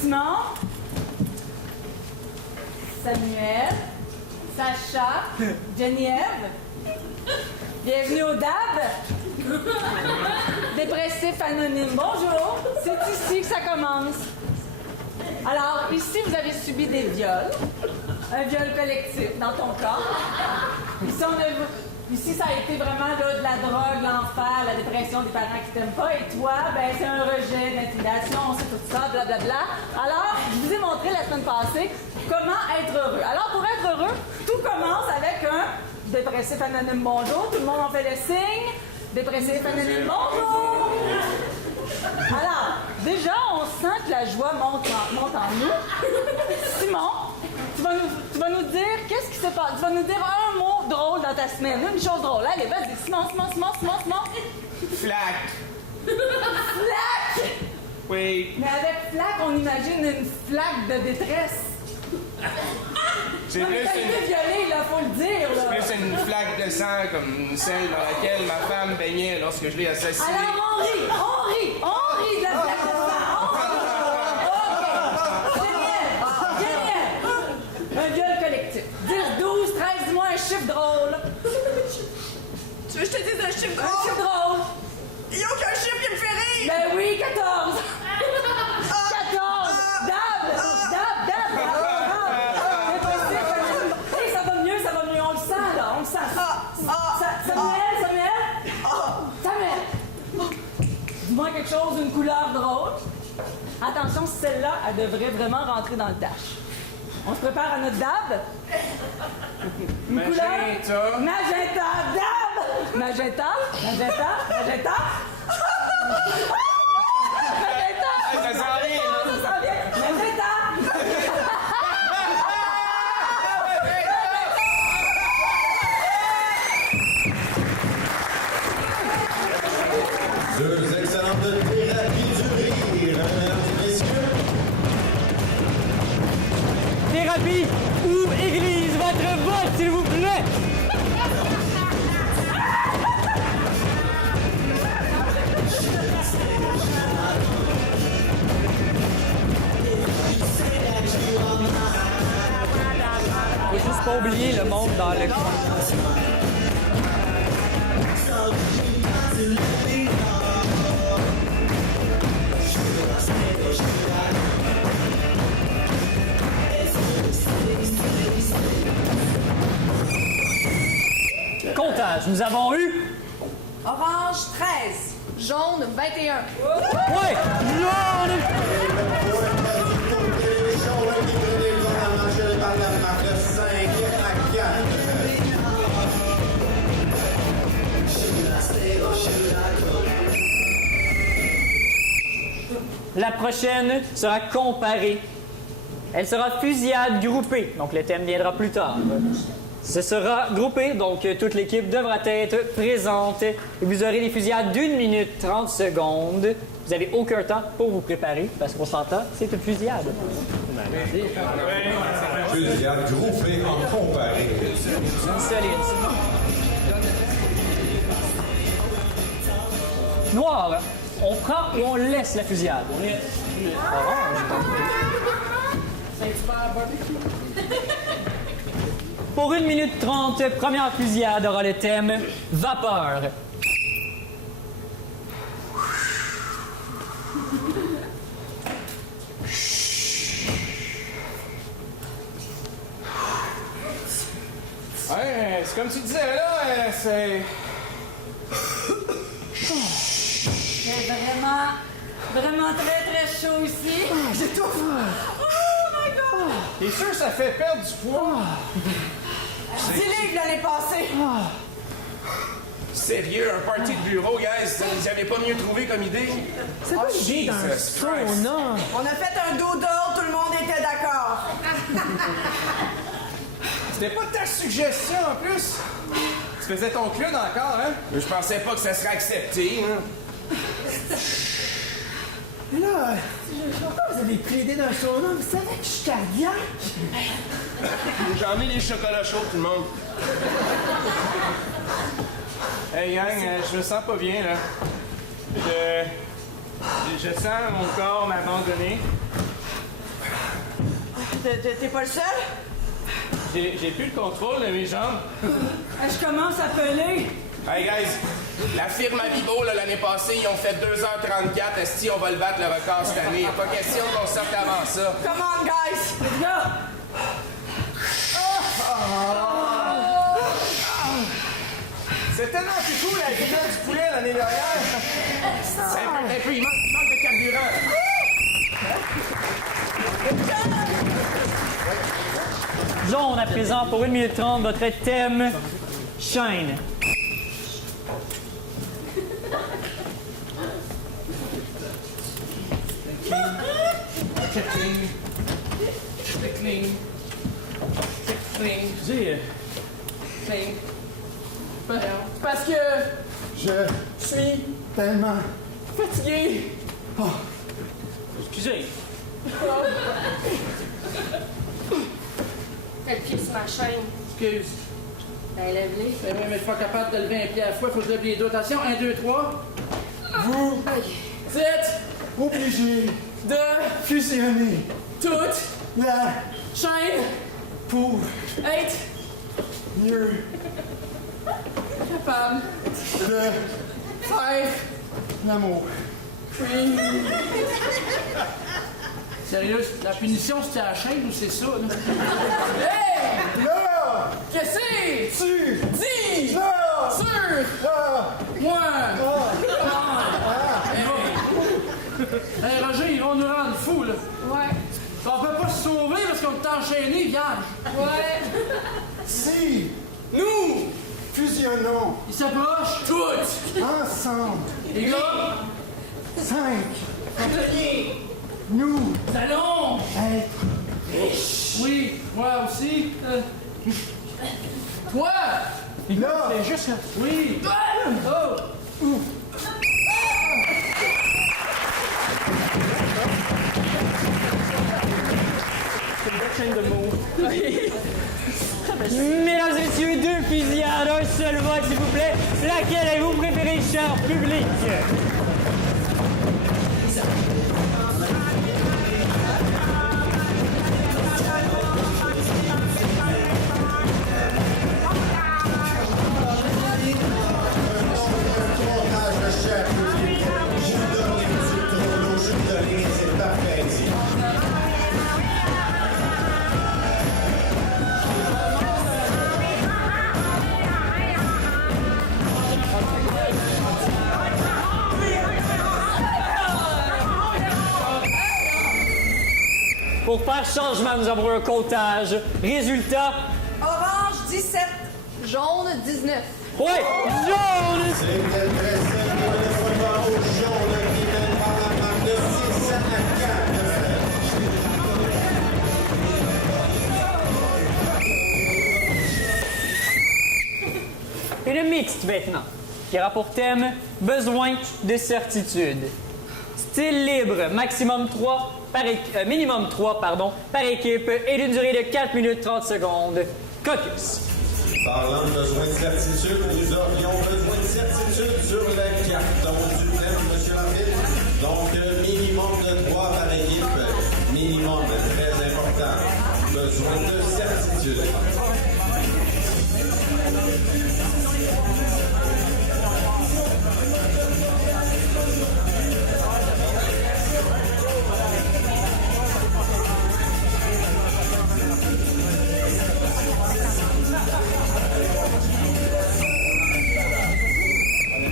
Simon, Samuel, Sacha, Geneviève, bienvenue au DAB. Dépressif anonyme, bonjour. C'est ici que ça commence. Alors, ici, vous avez subi des viols. Un viol collectif dans ton corps. Ici, ça a été vraiment là, de la drogue, l'enfer, la dépression des parents qui t'aiment pas. Et toi, ben, c'est un rejet, d'intimidation, on sait tout ça, blablabla. Alors, je vous ai montré la semaine passée comment être heureux. Alors, pour être heureux, tout commence avec un dépressif anonyme bonjour. Tout le monde en fait le signe. Dépressif anonyme bonjour. Alors, déjà, on sent que la joie monte en nous. Simon, tu vas nous dire qu'est-ce qui se passe. Tu vas nous dire un mot drôle dans ta semaine. Une chose drôle. Allez, vas-y. Simon. Flac. Flac! Oui. Mais avec flac, on imagine une flaque de détresse. C'est non, mais plus t'as été une... violée, là, faut le dire, là. C'est plus une flaque de sang comme celle dans laquelle ma femme baignait lorsque je l'ai assassinée. Alors, on rit de la flaque de sang. Génial. Un viol collectif. 10, 12, 13, dis-moi un chiffre drôle. Tu veux que je te dise un chiffre drôle? Un chiffre drôle. Il n'y a aucun chiffre qui me fait rire. Ben oui, 14. 14. Dab. Hey, ça va mieux, on le Attention, celle-là, elle devrait vraiment rentrer dans le dash. On se prépare à notre dab. Une couleur. Magenta. Magenta. Dab. Magenta. Magenta. Magenta. Magenta. Ça s'en vient, là. Ça s'en vient. Magenta. Deux excellentes thérapies du rire, mesdames et messieurs. Thérapie ou église, votre vote, s'il vous plaît! Faut juste pas oublier le monde dans le coin. Comptage, nous avons eu... Orange, 13. Jaune, 21. Ouais! Jaune! La prochaine sera comparée. Elle sera fusillade groupée, donc le thème viendra plus tard. Ce sera groupé, donc toute l'équipe devra être présente. Et vous aurez des fusillades d'1 minute 30 secondes. Vous n'avez aucun temps pour vous préparer, parce qu'on s'entend, c'est une fusillade. Fusillade groupée en comparée. Solide. Noir, on prend ou on laisse la fusillade? Orange. Pour 1 minute 30, première fusillade aura le thème vapeur. Ouais, c'est comme tu disais, là, c'est... C'est vraiment très très chaud ici. J'étouffe! Oh my god! T'es sûr que ça fait perdre du poids? 10 livres l'année passée. Sérieux, un party de bureau, guys, vous avez pas mieux trouvé comme idée? C'est quoi l'idée d'un sauna? On a fait un doodle, tout le monde était d'accord. C'était pas ta suggestion, en plus. Tu faisais ton clown encore, hein? Je pensais pas que ça serait accepté, hein? Mais là, pourquoi vous avez pris l'idée d'un sauna? Vous savez que je suis cardiaque. J'ai emmené les chocolats chauds, tout le monde. Hey, gang, je me sens pas bien, là. Je sens mon corps m'abandonner. T'es pas le seul? J'ai plus le contrôle de mes jambes. Je commence à peler. Hey, guys, la firme Avibo, là, l'année passée, ils ont fait 2h34. Esti, on va le battre, le record, cette année. Pas question qu'on sorte avant ça. Come on, guys! Let's go! C'est tellement plus cool la grillade du poulet l'année dernière. Un peu, il manque de carburant. Jaune à présent pour 1 minute 30, votre thème Shine. Parce que Je suis tellement fatigué. Excusez. T'as le pied sur ma chaîne. Excuse. Ben, lève-les. Mais je suis pas capable de lever un pied à la fois, faut que je lève les deux. Attention, 1, 2, 3. Vous Dites obligé de fusionner toute la chaîne pour être mieux capable de faire l'amour. oui. Sérieux, la punition c'était à la chaîne ou c'est ça, là? Hey! Là! Qu'est-ce que c'est? Tu! Dis! Là! Sur! Là! Moi! Ah! Hey, Roger, ils vont nous rendre nous, là. Ouais. On peut pas se sauver parce qu'on est enchaînés, vierge. Ouais. Si! Nous! Fusionnons! Ils s'approchent. Toutes! Ensemble! Les gars! 5! Atelier! Nous! Nous allons! Être riches! Oui, moi aussi. Toi! là! C'est juste... Oui! Oh! Ouh! Mesdames et messieurs, 2 fusillades, un seul vote, s'il vous plaît. Laquelle avez-vous préférée, cher public? Pour faire changement, nous avons un comptage. Résultat. Orange 17, jaune 19. Ouais, jaune! C'est très serré, le football au jaune qui mène par la marque de 6 à 4. Et le mixte maintenant, qui aura pour thème besoin de certitude. Style libre, maximum 3 minimum 3 par équipe et d'une durée de 4 minutes 30 secondes. Caucus. Parlant de besoin de certitude, nous aurions besoin de certitude sur le carton du thème, M. Lafille. Donc, minimum de 3 par équipe. Minimum, très important. Besoin de certitude.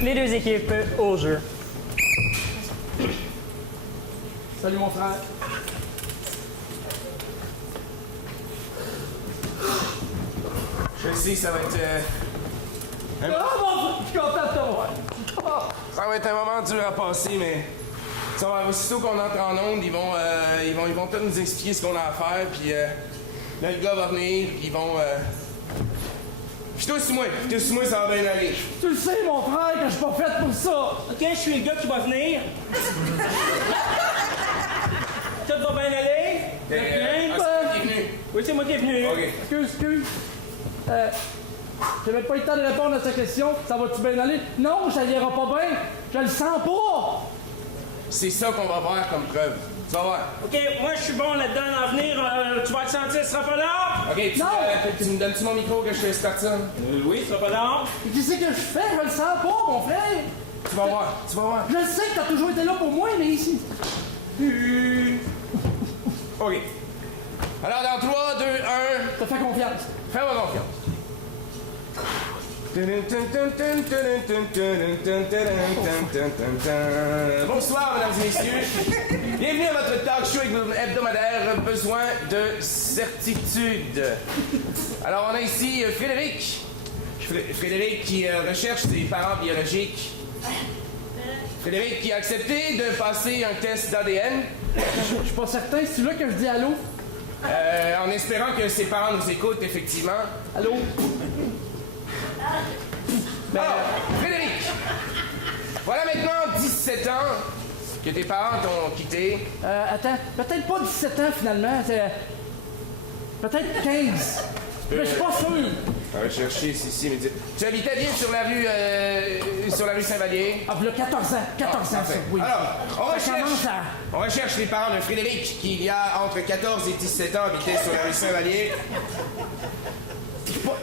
Les deux équipes au jeu. Salut mon frère. Je sais, ça va être... Ah mon frère, je suis content de te voir. Ça va être un moment dur à passer, mais... Ça va, aussitôt qu'on entre en onde, ils vont tous nous expliquer ce qu'on a à faire, puis là, le gars va venir, puis ils vont... Puis toi aussi, moi, ça va bien aller. Tu le sais, mon frère, que je suis pas fait pour ça. OK, je suis le gars qui va venir. Tout va bien aller? C'est toi qui es venu. Oui, c'est moi qui est venu. OK. Excuse. J'avais pas eu le temps de répondre à sa question. Ça va-tu bien aller? Non, ça ira pas bien. Je le sens pas. C'est ça qu'on va voir comme preuve. Tu vas voir. OK, moi, je suis bon là-dedans à venir. Tu vas le sentir, ce sera pas long. OK, tu me donnes-tu mon micro que je fais start ça? Oui, ce sera pas long. Et qu'est-ce que je fais? Je le sens pas, mon frère. Tu vas voir. Je le sais que t'as toujours été là pour moi, mais ici... OK. Alors, dans 3, 2, 1... T'as fait confiance. Fais-moi confiance. Bonsoir, mesdames et messieurs. Bienvenue à votre talk show hebdomadaire Besoin de certitude. Alors, on a ici Frédéric. Frédéric qui recherche ses parents biologiques. Frédéric qui a accepté de passer un test d'ADN. Je suis pas certain. C'est là que je dis allô? En espérant que ses parents nous écoutent, effectivement. Allô? Alors, Frédéric, voilà maintenant 17 ans que tes parents t'ont quitté. Attends, peut-être pas 17 ans finalement, c'est... Peut-être 15. Mais je suis pas sûr. On va chercher ici, mais tu habitais bien sur la rue Saint-Vallier? Ah, là, 14 ans. 14 ans, ça, oui. Alors, Ça on recherche les parents de Frédéric qui, il y a entre 14 et 17 ans, habitait sur la rue Saint-Vallier.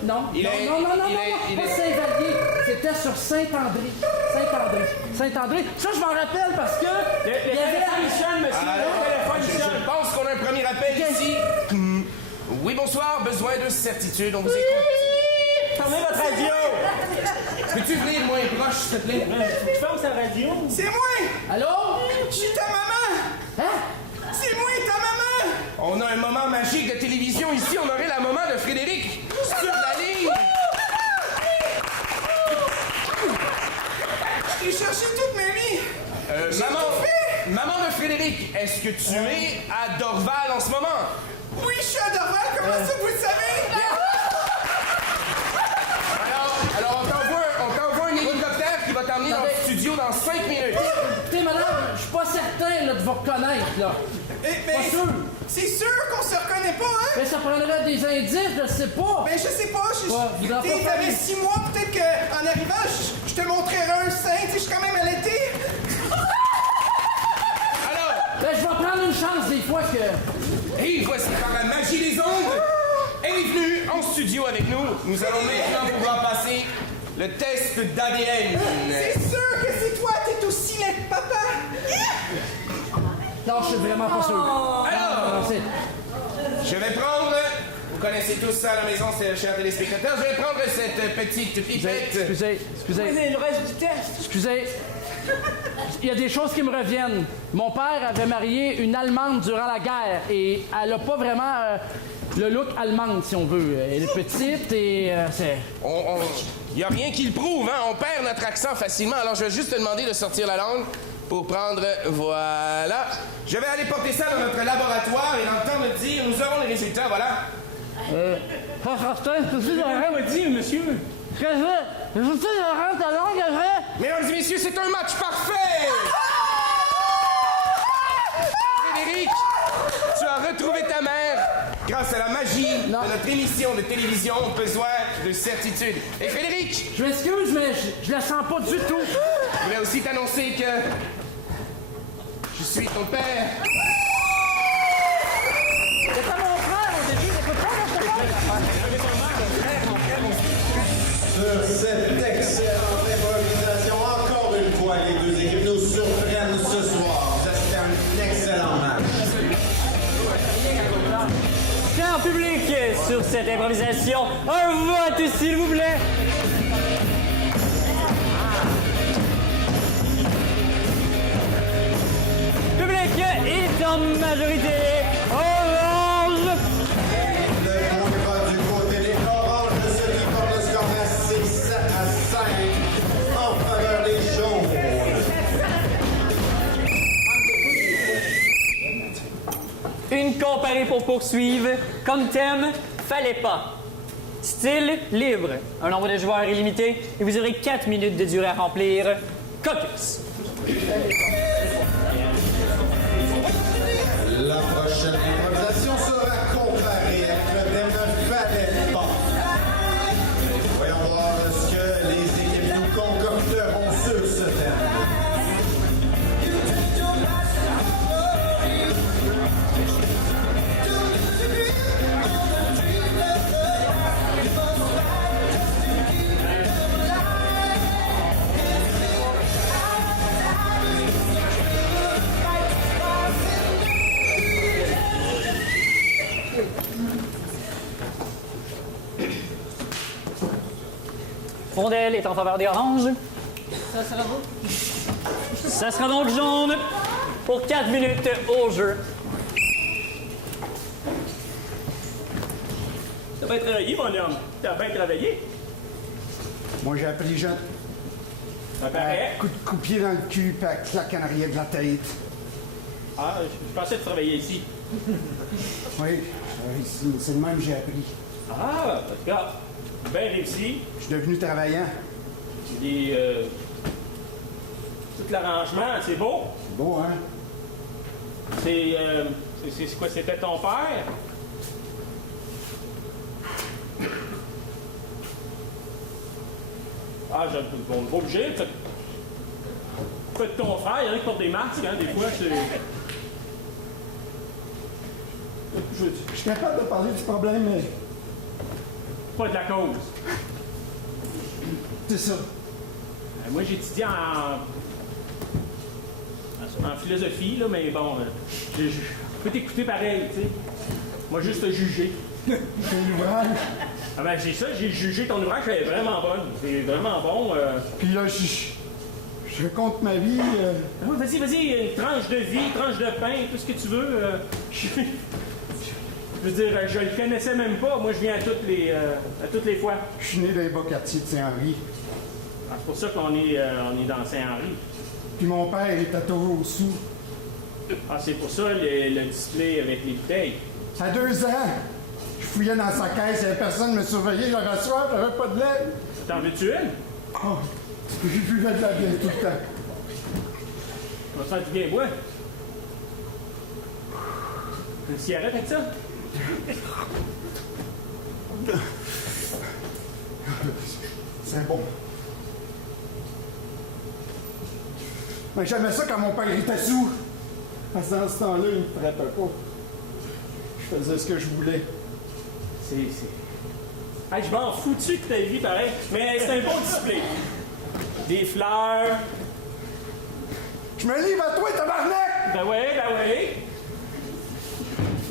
Non, pas Saint-Vallier. C'était sur Saint-André. Saint-André. Ça, je m'en rappelle parce que... Il y avait Michel, monsieur. Je pense qu'on a un premier appel ici. Oui, bonsoir. Besoin de certitude. On vous écoute. Fermez votre radio. Peux-tu venir moins proche, s'il te plaît? Tu fermes sa radio. C'est moi! Allô? Je suis ta maman! Hein? C'est moi! On a un moment magique de télévision ici. On aurait la moment de Frédéric sur la ligne. J'ai cherché toute ma vie. Maman de Frédéric, est-ce que tu es à Dorval en ce moment? Oui, je suis à Dorval. Comment ça, vous le savez? Alors on t'envoie un hélicoptère qui va t'emmener dans le studio dans 5 minutes. T'es madame, je suis pas certain là, de vous reconnaître, là. Pas sûr. C'est sûr qu'on se reconnaît pas, hein? Mais ça prendrait des indices, je sais pas. Ben, je sais pas. T'avais 6 mois, peut-être qu'en arrivant, je te montrerai un sein. Tu sais, je suis quand même allaité. Alors? Ben, je vais prendre une chance des fois que... Et voici par la magie des ondes. Elle est venue en studio avec nous. Nous allons maintenant pouvoir passer le test d'ADN. C'est sûr que c'est toi, t'es aussi laid que papa. Non, je suis vraiment pas sûr. Alors, je vais prendre... Vous connaissez tous ça à la maison, chers téléspectateurs. Je vais prendre cette petite pipette. Excusez. Oui, le reste du test. Excusez. Il y a des choses qui me reviennent. Mon père avait marié une Allemande durant la guerre et elle a pas vraiment le look allemande, si on veut. Elle est petite et c'est... Il n'y a rien qui le prouve, hein? On perd notre accent facilement. Alors, je vais juste te demander de sortir la langue pour prendre... Voilà. Je vais aller porter ça dans notre laboratoire et dans le temps de dire, nous aurons les résultats, voilà. monsieur. Mesdames et messieurs, c'est un match parfait! Frédéric, tu as retrouvé ta mère grâce à la magie de notre émission de télévision Besoin de certitude. Et Frédéric! Je m'excuse, mais je la sens pas du tout. Je voulais aussi t'annoncer que je suis ton père. C'est pas mon frère au début, je peux pas Sur cette excellente improvisation, encore une fois, les deux équipes nous surprennent ce soir. C'était un excellent match. Cher public, sur cette improvisation, un vote s'il vous plaît. Public est en majorité orange. Le point va du côté des oranges, ce qui porte le score à 6 à 5 en faveur des jaunes. Une comparée pour poursuivre. Comme thème, fallait pas. Style libre. Un nombre de joueurs illimité et vous aurez 4 minutes de durée à remplir. Caucus. La prochaine improvisation sera comparée avec le thème de fallait pas. Voyons voir ce que les équipes nous concocteront sur ce thème. Rondelle est en faveur des oranges. Ça sera beau. Ça sera donc jaune pour 4 minutes au jeu. T'as bien travaillé, mon homme. T'as bien travaillé. Moi, j'ai appris jeune. Ça paraît. Coup de coup-pied dans le cul, puis à claque en arrière de la tête. Ah, je pensais que tu travaillais ici. Oui, c'est le même que j'ai appris. Ah, regarde. Bien réussi. Je suis devenu travaillant. Des, tout l'arrangement, c'est beau. C'est beau, hein? C'est quoi, c'était ton père? Ah, on n'est pas obligé. Peut-être ton frère, il y en a qui portent des masques, hein, des fois, c'est... Je suis capable de parler du problème, mais... Pas de la cause. C'est ça. Moi, j'étudie en philosophie, là, mais bon, je peux t'écouter pareil, tu sais. Moi, juste te juger. Ton ouvrage? Ah ben, c'est ça, j'ai jugé ton ouvrage, elle est vraiment bonne. C'est vraiment bon. Puis là, je raconte ma vie. Ah, vas-y, une tranche de vie, tranche de pain, tout ce que tu veux. Je veux dire, je le connaissais même pas. Moi, je viens à toutes les fois. Je suis né dans les bas quartiers de Saint-Henri. Ah, c'est pour ça qu'on est dans Saint-Henri. Puis mon père est tatoué au sou. Ah, c'est pour ça le display avec les bouteilles. À 2 ans, je fouillais dans sa caisse, il n'y avait personne me surveillait, j'avais soif, j'avais pas de lait. T'en veux-tu une? Oh, j'ai buvais de la bière tout le temps. On va se faire du bien bois. Une cigarette avec ça? C'est bon. Mais j'aimais ça quand mon père était sous. Parce que dans ce temps-là, il me frappait pas. Je faisais ce que je voulais. Hey, je m'en fous-tu de ta vie, pareil. Mais c'est un bon display. Des fleurs. Je me livre à toi, tabarnak! Ben oui.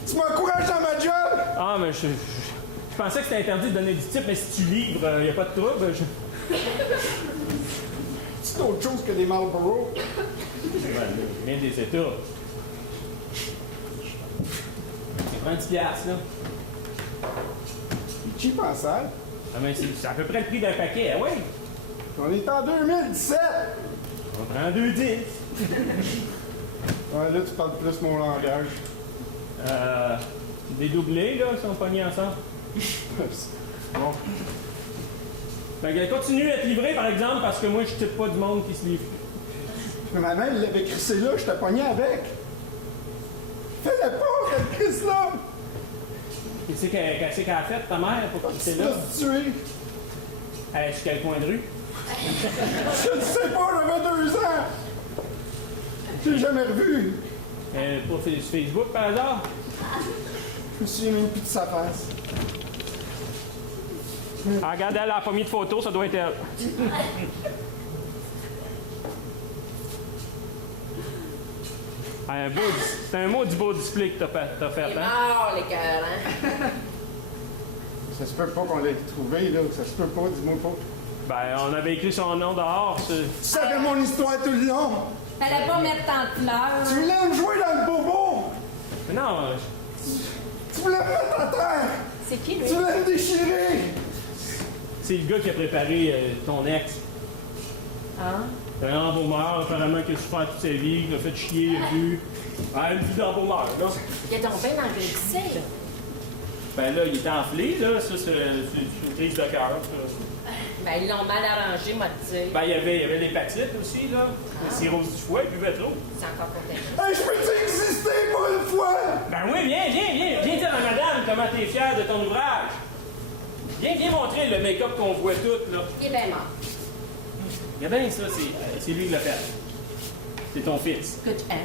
Tu m'encourages dans ma job! Ah, mais je pensais que c'était interdit de donner du type, mais si tu livres, il n'y a pas de trouble. C'est autre chose que des Marlboro. Ouais, je viens des États. C'est 30 piastres, là. C'est cheap en salle. Ah, mais c'est à peu près le prix d'un paquet, hein, oui. On est en 2017! On prend 2,10. Ouais, là, tu parles plus mon langage. Des doublés, là, sont pognés ensemble. Bon. Fait que continue à te livrer, par exemple, parce que moi, je type pas du monde qui se livre. Mais ma mère, elle l'avait crissé là, je t'ai pogné avec. Fais-le pas, cette crisse-là! Qu'est-ce qu'elle a fait, ta mère, pour crisser là? Tu vas se tuer! Elle est sur quel coin de rue? Je ne sais pas, j'avais 2 ans! Je l'ai jamais revu! Pas sur Facebook, par hasard? Je me souviens même plus de sa face. Ah, regarde, elle a pas mis de photo, ça doit être elle. C'est un mot du beau display que t'as fait, hein? mort, les cœurs, hein? Ça se peut pas qu'on l'ait trouvé, là. Ça se peut pas, dis-moi pas. Ben, on avait écrit son nom dehors. Tu savais mon histoire tout le long! Fallait pas mettre tant de fleurs. Tu voulais me jouer dans le bobo! Mais non, Tu voulais me mettre à terre! C'est qui, lui? Tu voulais me déchirer! c'est le gars qui a préparé ton ex. Hein? C'est un embaumeur, apparemment, qui a souffert toute sa vie, il a fait chier, il a bu. Ah, une vie d'embaumeur, là. Il a tombé dans le lycée, là. Ben là, il était enflé, là. Ça, c'est une crise de cœur. ça. Ben, ils l'ont mal arrangé, moi, te dire. Ben, il y avait l'hépatite aussi, là. La cirrhose du foie, il buvait trop. C'est encore pour t'aider. Hey, je peux-tu exister pour une fois? Ben oui, viens dire à madame comment t'es fier de ton ouvrage. Viens montrer le make-up qu'on voit tout, là. Il est bien mort. Il y a bien ça, c'est lui qui l'a fait. C'est ton fils. Écoute, hein?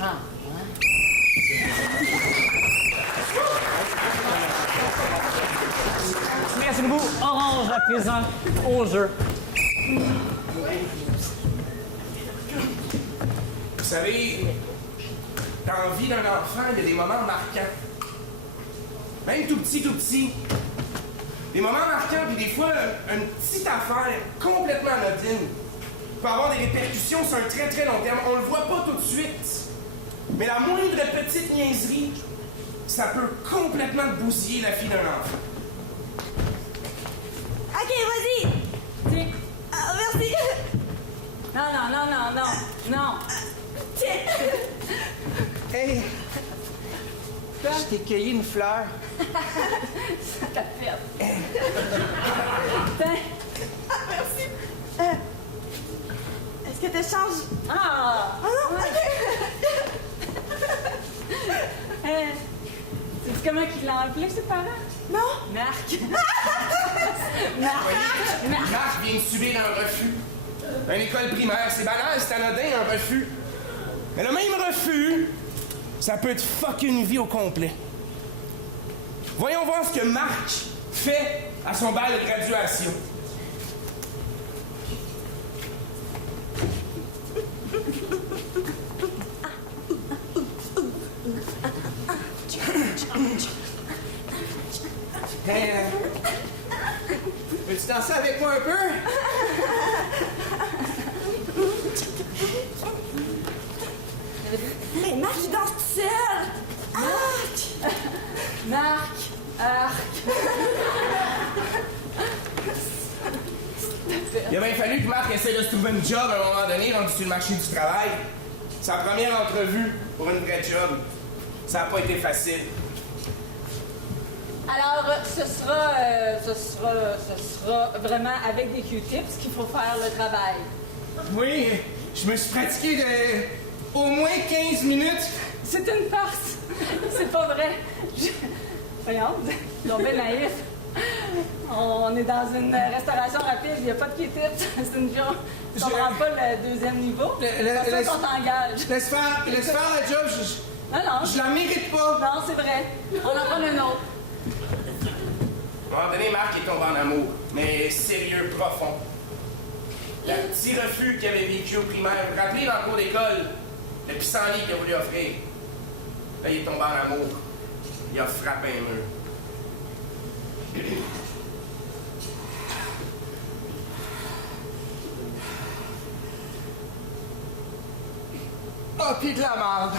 Ah, Merci beaucoup. Orange à présent au jeu. Vous savez, dans la vie d'un enfant, il y a des moments marquants. Même tout petit. Des moments marquants, puis des fois, une petite affaire complètement anodine peut avoir des répercussions sur un très très long terme. On le voit pas tout de suite. Mais la moindre petite niaiserie, ça peut complètement bousiller la vie d'un enfant. OK, vas-y! Ah, merci! Non. Tiens! Hey! Quoi? Je t'ai cueilli une fleur. Ça t'a fait. Tiens. Ah, merci. Est-ce que t'échanges? Ah non, OK! Sais-tu comment il l'a appelé, ses parents? Non! Marc! Marc vient de subir un refus. Une école primaire, c'est banal, c'est anodin, un refus. Mais le même refus, ça peut te fucker une vie au complet. Voyons voir ce que Marc fait à son bal de graduation. Hey, veux-tu danser avec moi un peu? Mais Marc, il danse tout seul! Arc! Marc! Arc! Il a bien fallu que Marc essaie de se trouver une job à un moment donné, rendu sur le marché du travail. Sa première entrevue pour une vraie job. Ça n'a pas été facile. Alors, ce sera vraiment avec des Q-tips qu'il faut faire le travail. Oui, je me suis pratiqué de au moins 15 minutes. C'est une farce. C'est pas vrai. Voyons, ils sont bien naïfs. On est dans une restauration rapide, il n'y a pas de Q-tips. C'est une job. Tu comprends pas le deuxième niveau. C'est pour ça qu'on t'engage. Laisse faire la job. Je la mérite pas. Non, c'est vrai. On en prend un autre. À un moment donné, Marc est tombé en amour, mais sérieux, profond. Le petit refus qu'il avait vécu au primaire, vous vous rappelez dans le cours d'école, le pissenlit qu'il a voulu offrir. Là, il est tombé en amour. Il a frappé un mur. Oh, pis de la merde!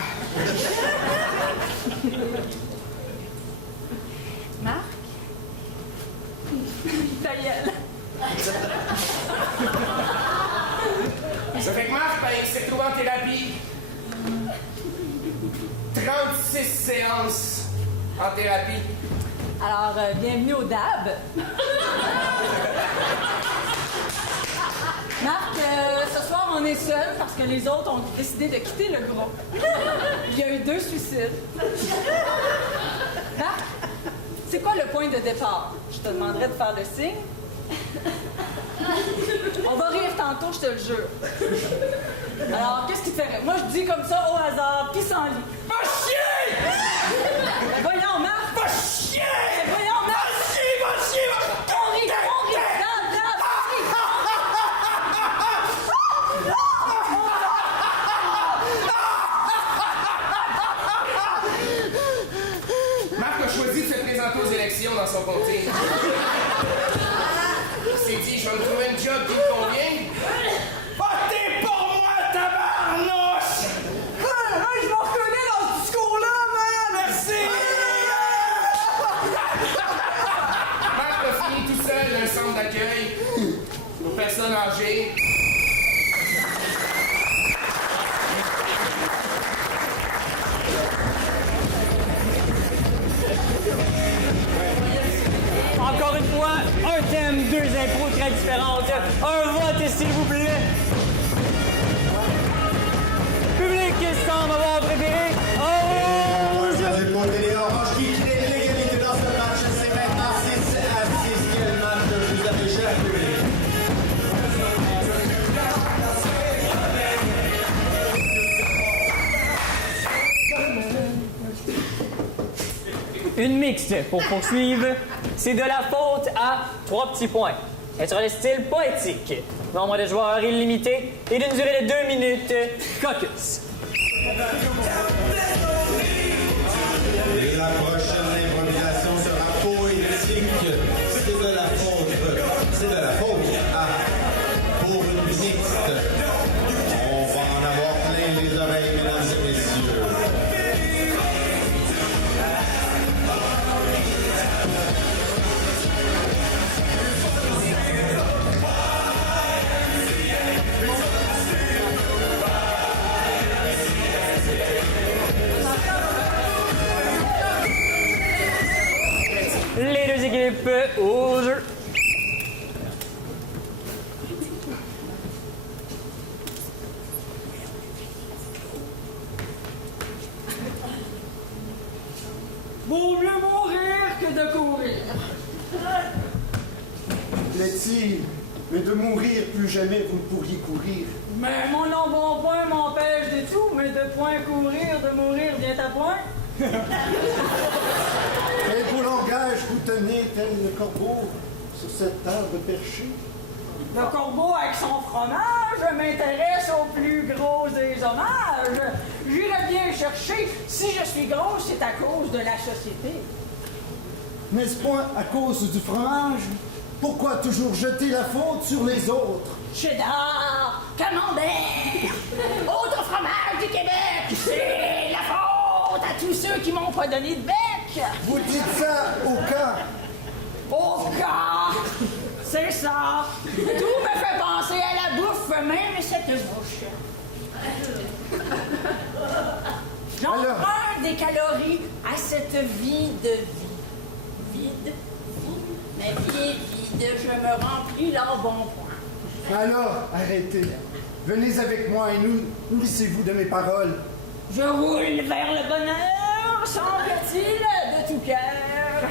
Marc? Ta gueule. Ça fait que Marc, il s'est trouvé en thérapie. 36 séances en thérapie. Alors, bienvenue au DAB. Marc, ce soir, on est seuls parce que les autres ont décidé de quitter le groupe. Il y a eu 2 suicides. Marc, c'est quoi le point de départ? Je te demanderai de faire le signe. On va rire tantôt, je te le jure. Alors, qu'est-ce qui te fait rire? Moi, je dis comme ça au hasard, pissenlit. Va chier! Voyons, Marc! Va chier! Voyons, Marc! Va chier, va chier! On rit! Marc a choisi de se présenter aux élections dans son comté. Il s'est dit, je vais me trouver une job qui me convient. Votez pour moi, tabarnouche! Je me reconnais dans ce discours-là, man! Merci! Marc a fini tout seul dans un centre d'accueil pour personnes âgées. Encore une fois, un thème, 2 impros très différentes. Un vote, s'il vous plaît. Public qui semble avoir préféré Orange. C'est pour les Orange qui crée l'égalité dans ce match. C'est maintenant 6 à 6. Quel match vous avez, cher public? Une mixte pour poursuivre. C'est de la faute à 3 petits points. Elle sera de style poétique. Nombre de joueurs illimité et d'une durée de 2 minutes. Caucus. Et la prochaine improvisation sera poétique. C'est de la faute. C'est de la faute à pour une mixte. On va en avoir plein les oreilles, mesdames et messieurs. Les 2 équipes au jeu. Vaut mieux mourir que de courir. Letty, mais de mourir, plus jamais vous ne pourriez courir. Mais mon embonpoint m'empêche de tout, mais de point courir, de mourir vient à point. Quel beau langage vous tenez, tel le corbeau, sur cet arbre perché. Le corbeau avec son fromage m'intéresse au plus gros des hommages. J'irais bien chercher. Si je suis grosse, c'est à cause de la société. N'est-ce point à cause du fromage? Pourquoi toujours jeter la faute sur les autres? Cheddar, Camembert, autre fromage du Québec. C'est la faute à tous ceux qui m'ont pas donné de bec. Vous dites ça au cas. Au cas! C'est ça! Tout me fait penser à la bouffe, même cette bouche. J'emprunte des calories à cette vie de vie. Vide, mais vide, je me remplis l'embonpoint. Alors, arrêtez. Venez avec moi et nourrissez-vous de mes paroles. Je roule vers le bonheur, semble-t-il, de tout cœur.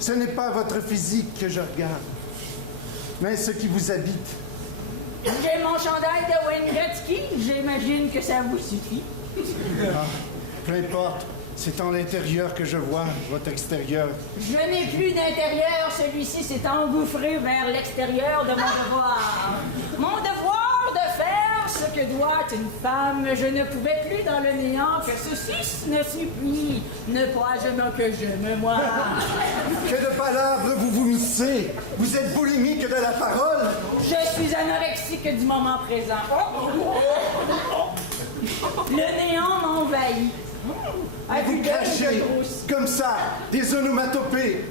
Ce n'est pas votre physique que je regarde, mais ce qui vous habite. J'ai mon chandail de Wayne Gretzky, j'imagine que ça vous suffit. Ah, peu importe, c'est en l'intérieur que je vois votre extérieur. Je n'ai plus d'intérieur, celui-ci s'est engouffré vers l'extérieur de mon devoir. Mon devoir de faire ce que doit une femme. Je ne pouvais plus dans le néant que ceci ne suffit. Ne pas que j'aime moi. Que de palabres vous vomissez. Vous êtes boulimique de la parole. Je suis anorexique du moment présent. Le néant m'envahit. Vous crachez comme ça, des onomatopées.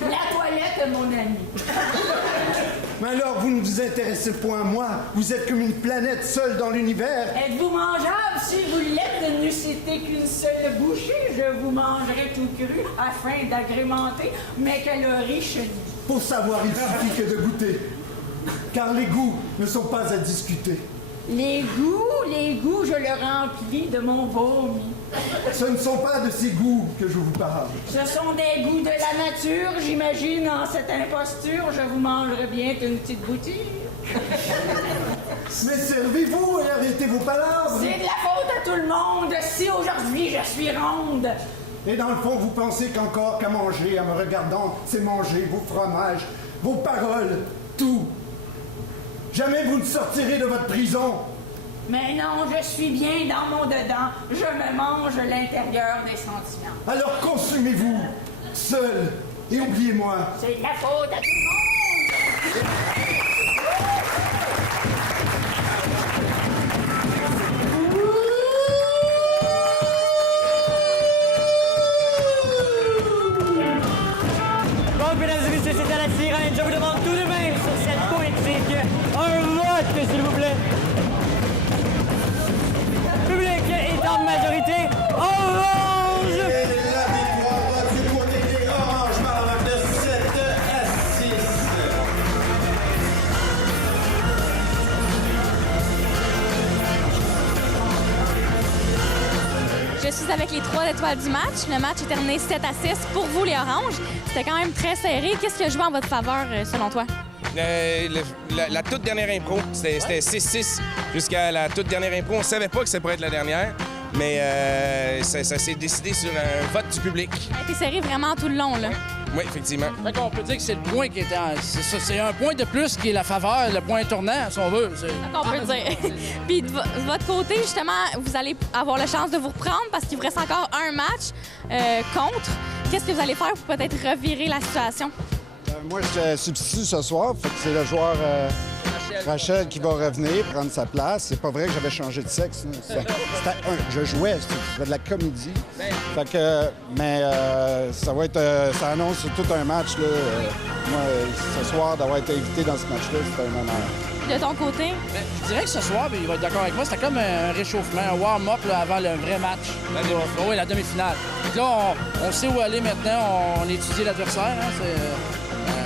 La toilette, mon ami. Mais alors, vous ne vous intéressez point à moi. Vous êtes comme une planète seule dans l'univers. Êtes-vous mangeable? Si vous l'êtes, ne citez qu'une seule bouchée, je vous mangerai tout cru afin d'agrémenter mes calories chenilles. Pour savoir, il suffit que de goûter. Car les goûts ne sont pas à discuter. Les goûts, je le remplis de mon vomi. Ce ne sont pas de ces goûts que je vous parle. Ce sont des goûts de la nature, j'imagine. En cette imposture, je vous mangerai bien une petite boutique. Mais servez-vous et arrêtez vos palabres. C'est de la faute à tout le monde si aujourd'hui je suis ronde. Et dans le fond, vous pensez qu'encore qu'à manger, en me regardant, c'est manger vos fromages, vos paroles, tout. Jamais vous ne sortirez de votre prison. Mais non, je suis bien dans mon dedans. Je me mange l'intérieur des sentiments. Alors consumez-vous, seul, et oubliez-moi. C'est de la faute à tout le monde. Bon, mesdames et messieurs, c'est à la sirène. Je vous demande tout de même sur cette poétique un vote, s'il vous plaît. Public est en majorité orange. Et la victoire va du côté des oranges par la marque de 7 à 6. Je suis avec les 3 étoiles du match. Le match est terminé 7 à 6 pour vous, les Oranges. C'était quand même très serré. Qu'est-ce qui a joué en votre faveur, selon toi? La toute dernière impro, c'était 6-6 jusqu'à la toute dernière impro. On savait pas que ça pourrait être la dernière, mais ça s'est décidé sur un vote du public. Ça a été serré vraiment tout le long, là. Oui, effectivement. Fait qu'on peut dire que c'est le point qui était... C'est un point de plus qui est la faveur, le point tournant, si on veut. C'est ça qu'on peut dire. Puis de votre côté, justement, vous allez avoir la chance de vous reprendre parce qu'il vous reste encore un match contre. Qu'est-ce que vous allez faire pour peut-être revirer la situation? Moi, je substitue ce soir. Fait que c'est le joueur Rachel qui va revenir, prendre sa place. C'est pas vrai que j'avais changé de sexe. Je jouais, c'était de la comédie. Fait que, mais ça va être, ça annonce tout un match. Là. Moi, ce soir, d'avoir été invité dans ce match-là, c'était un honneur. De ton côté? Je dirais que ce soir, il va être d'accord avec moi, c'était comme un réchauffement, un warm-up avant le vrai match. Oui, la demi-finale. Donc là, on sait où aller maintenant, on étudie l'adversaire. Hein,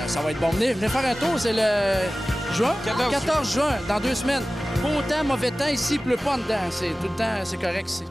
ça va être bon. Venez faire un tour, c'est le juin? 14 juin, dans 2 semaines. Beau temps, mauvais temps, ici, il pleut pas en dedans. C'est tout le temps, c'est correct ici.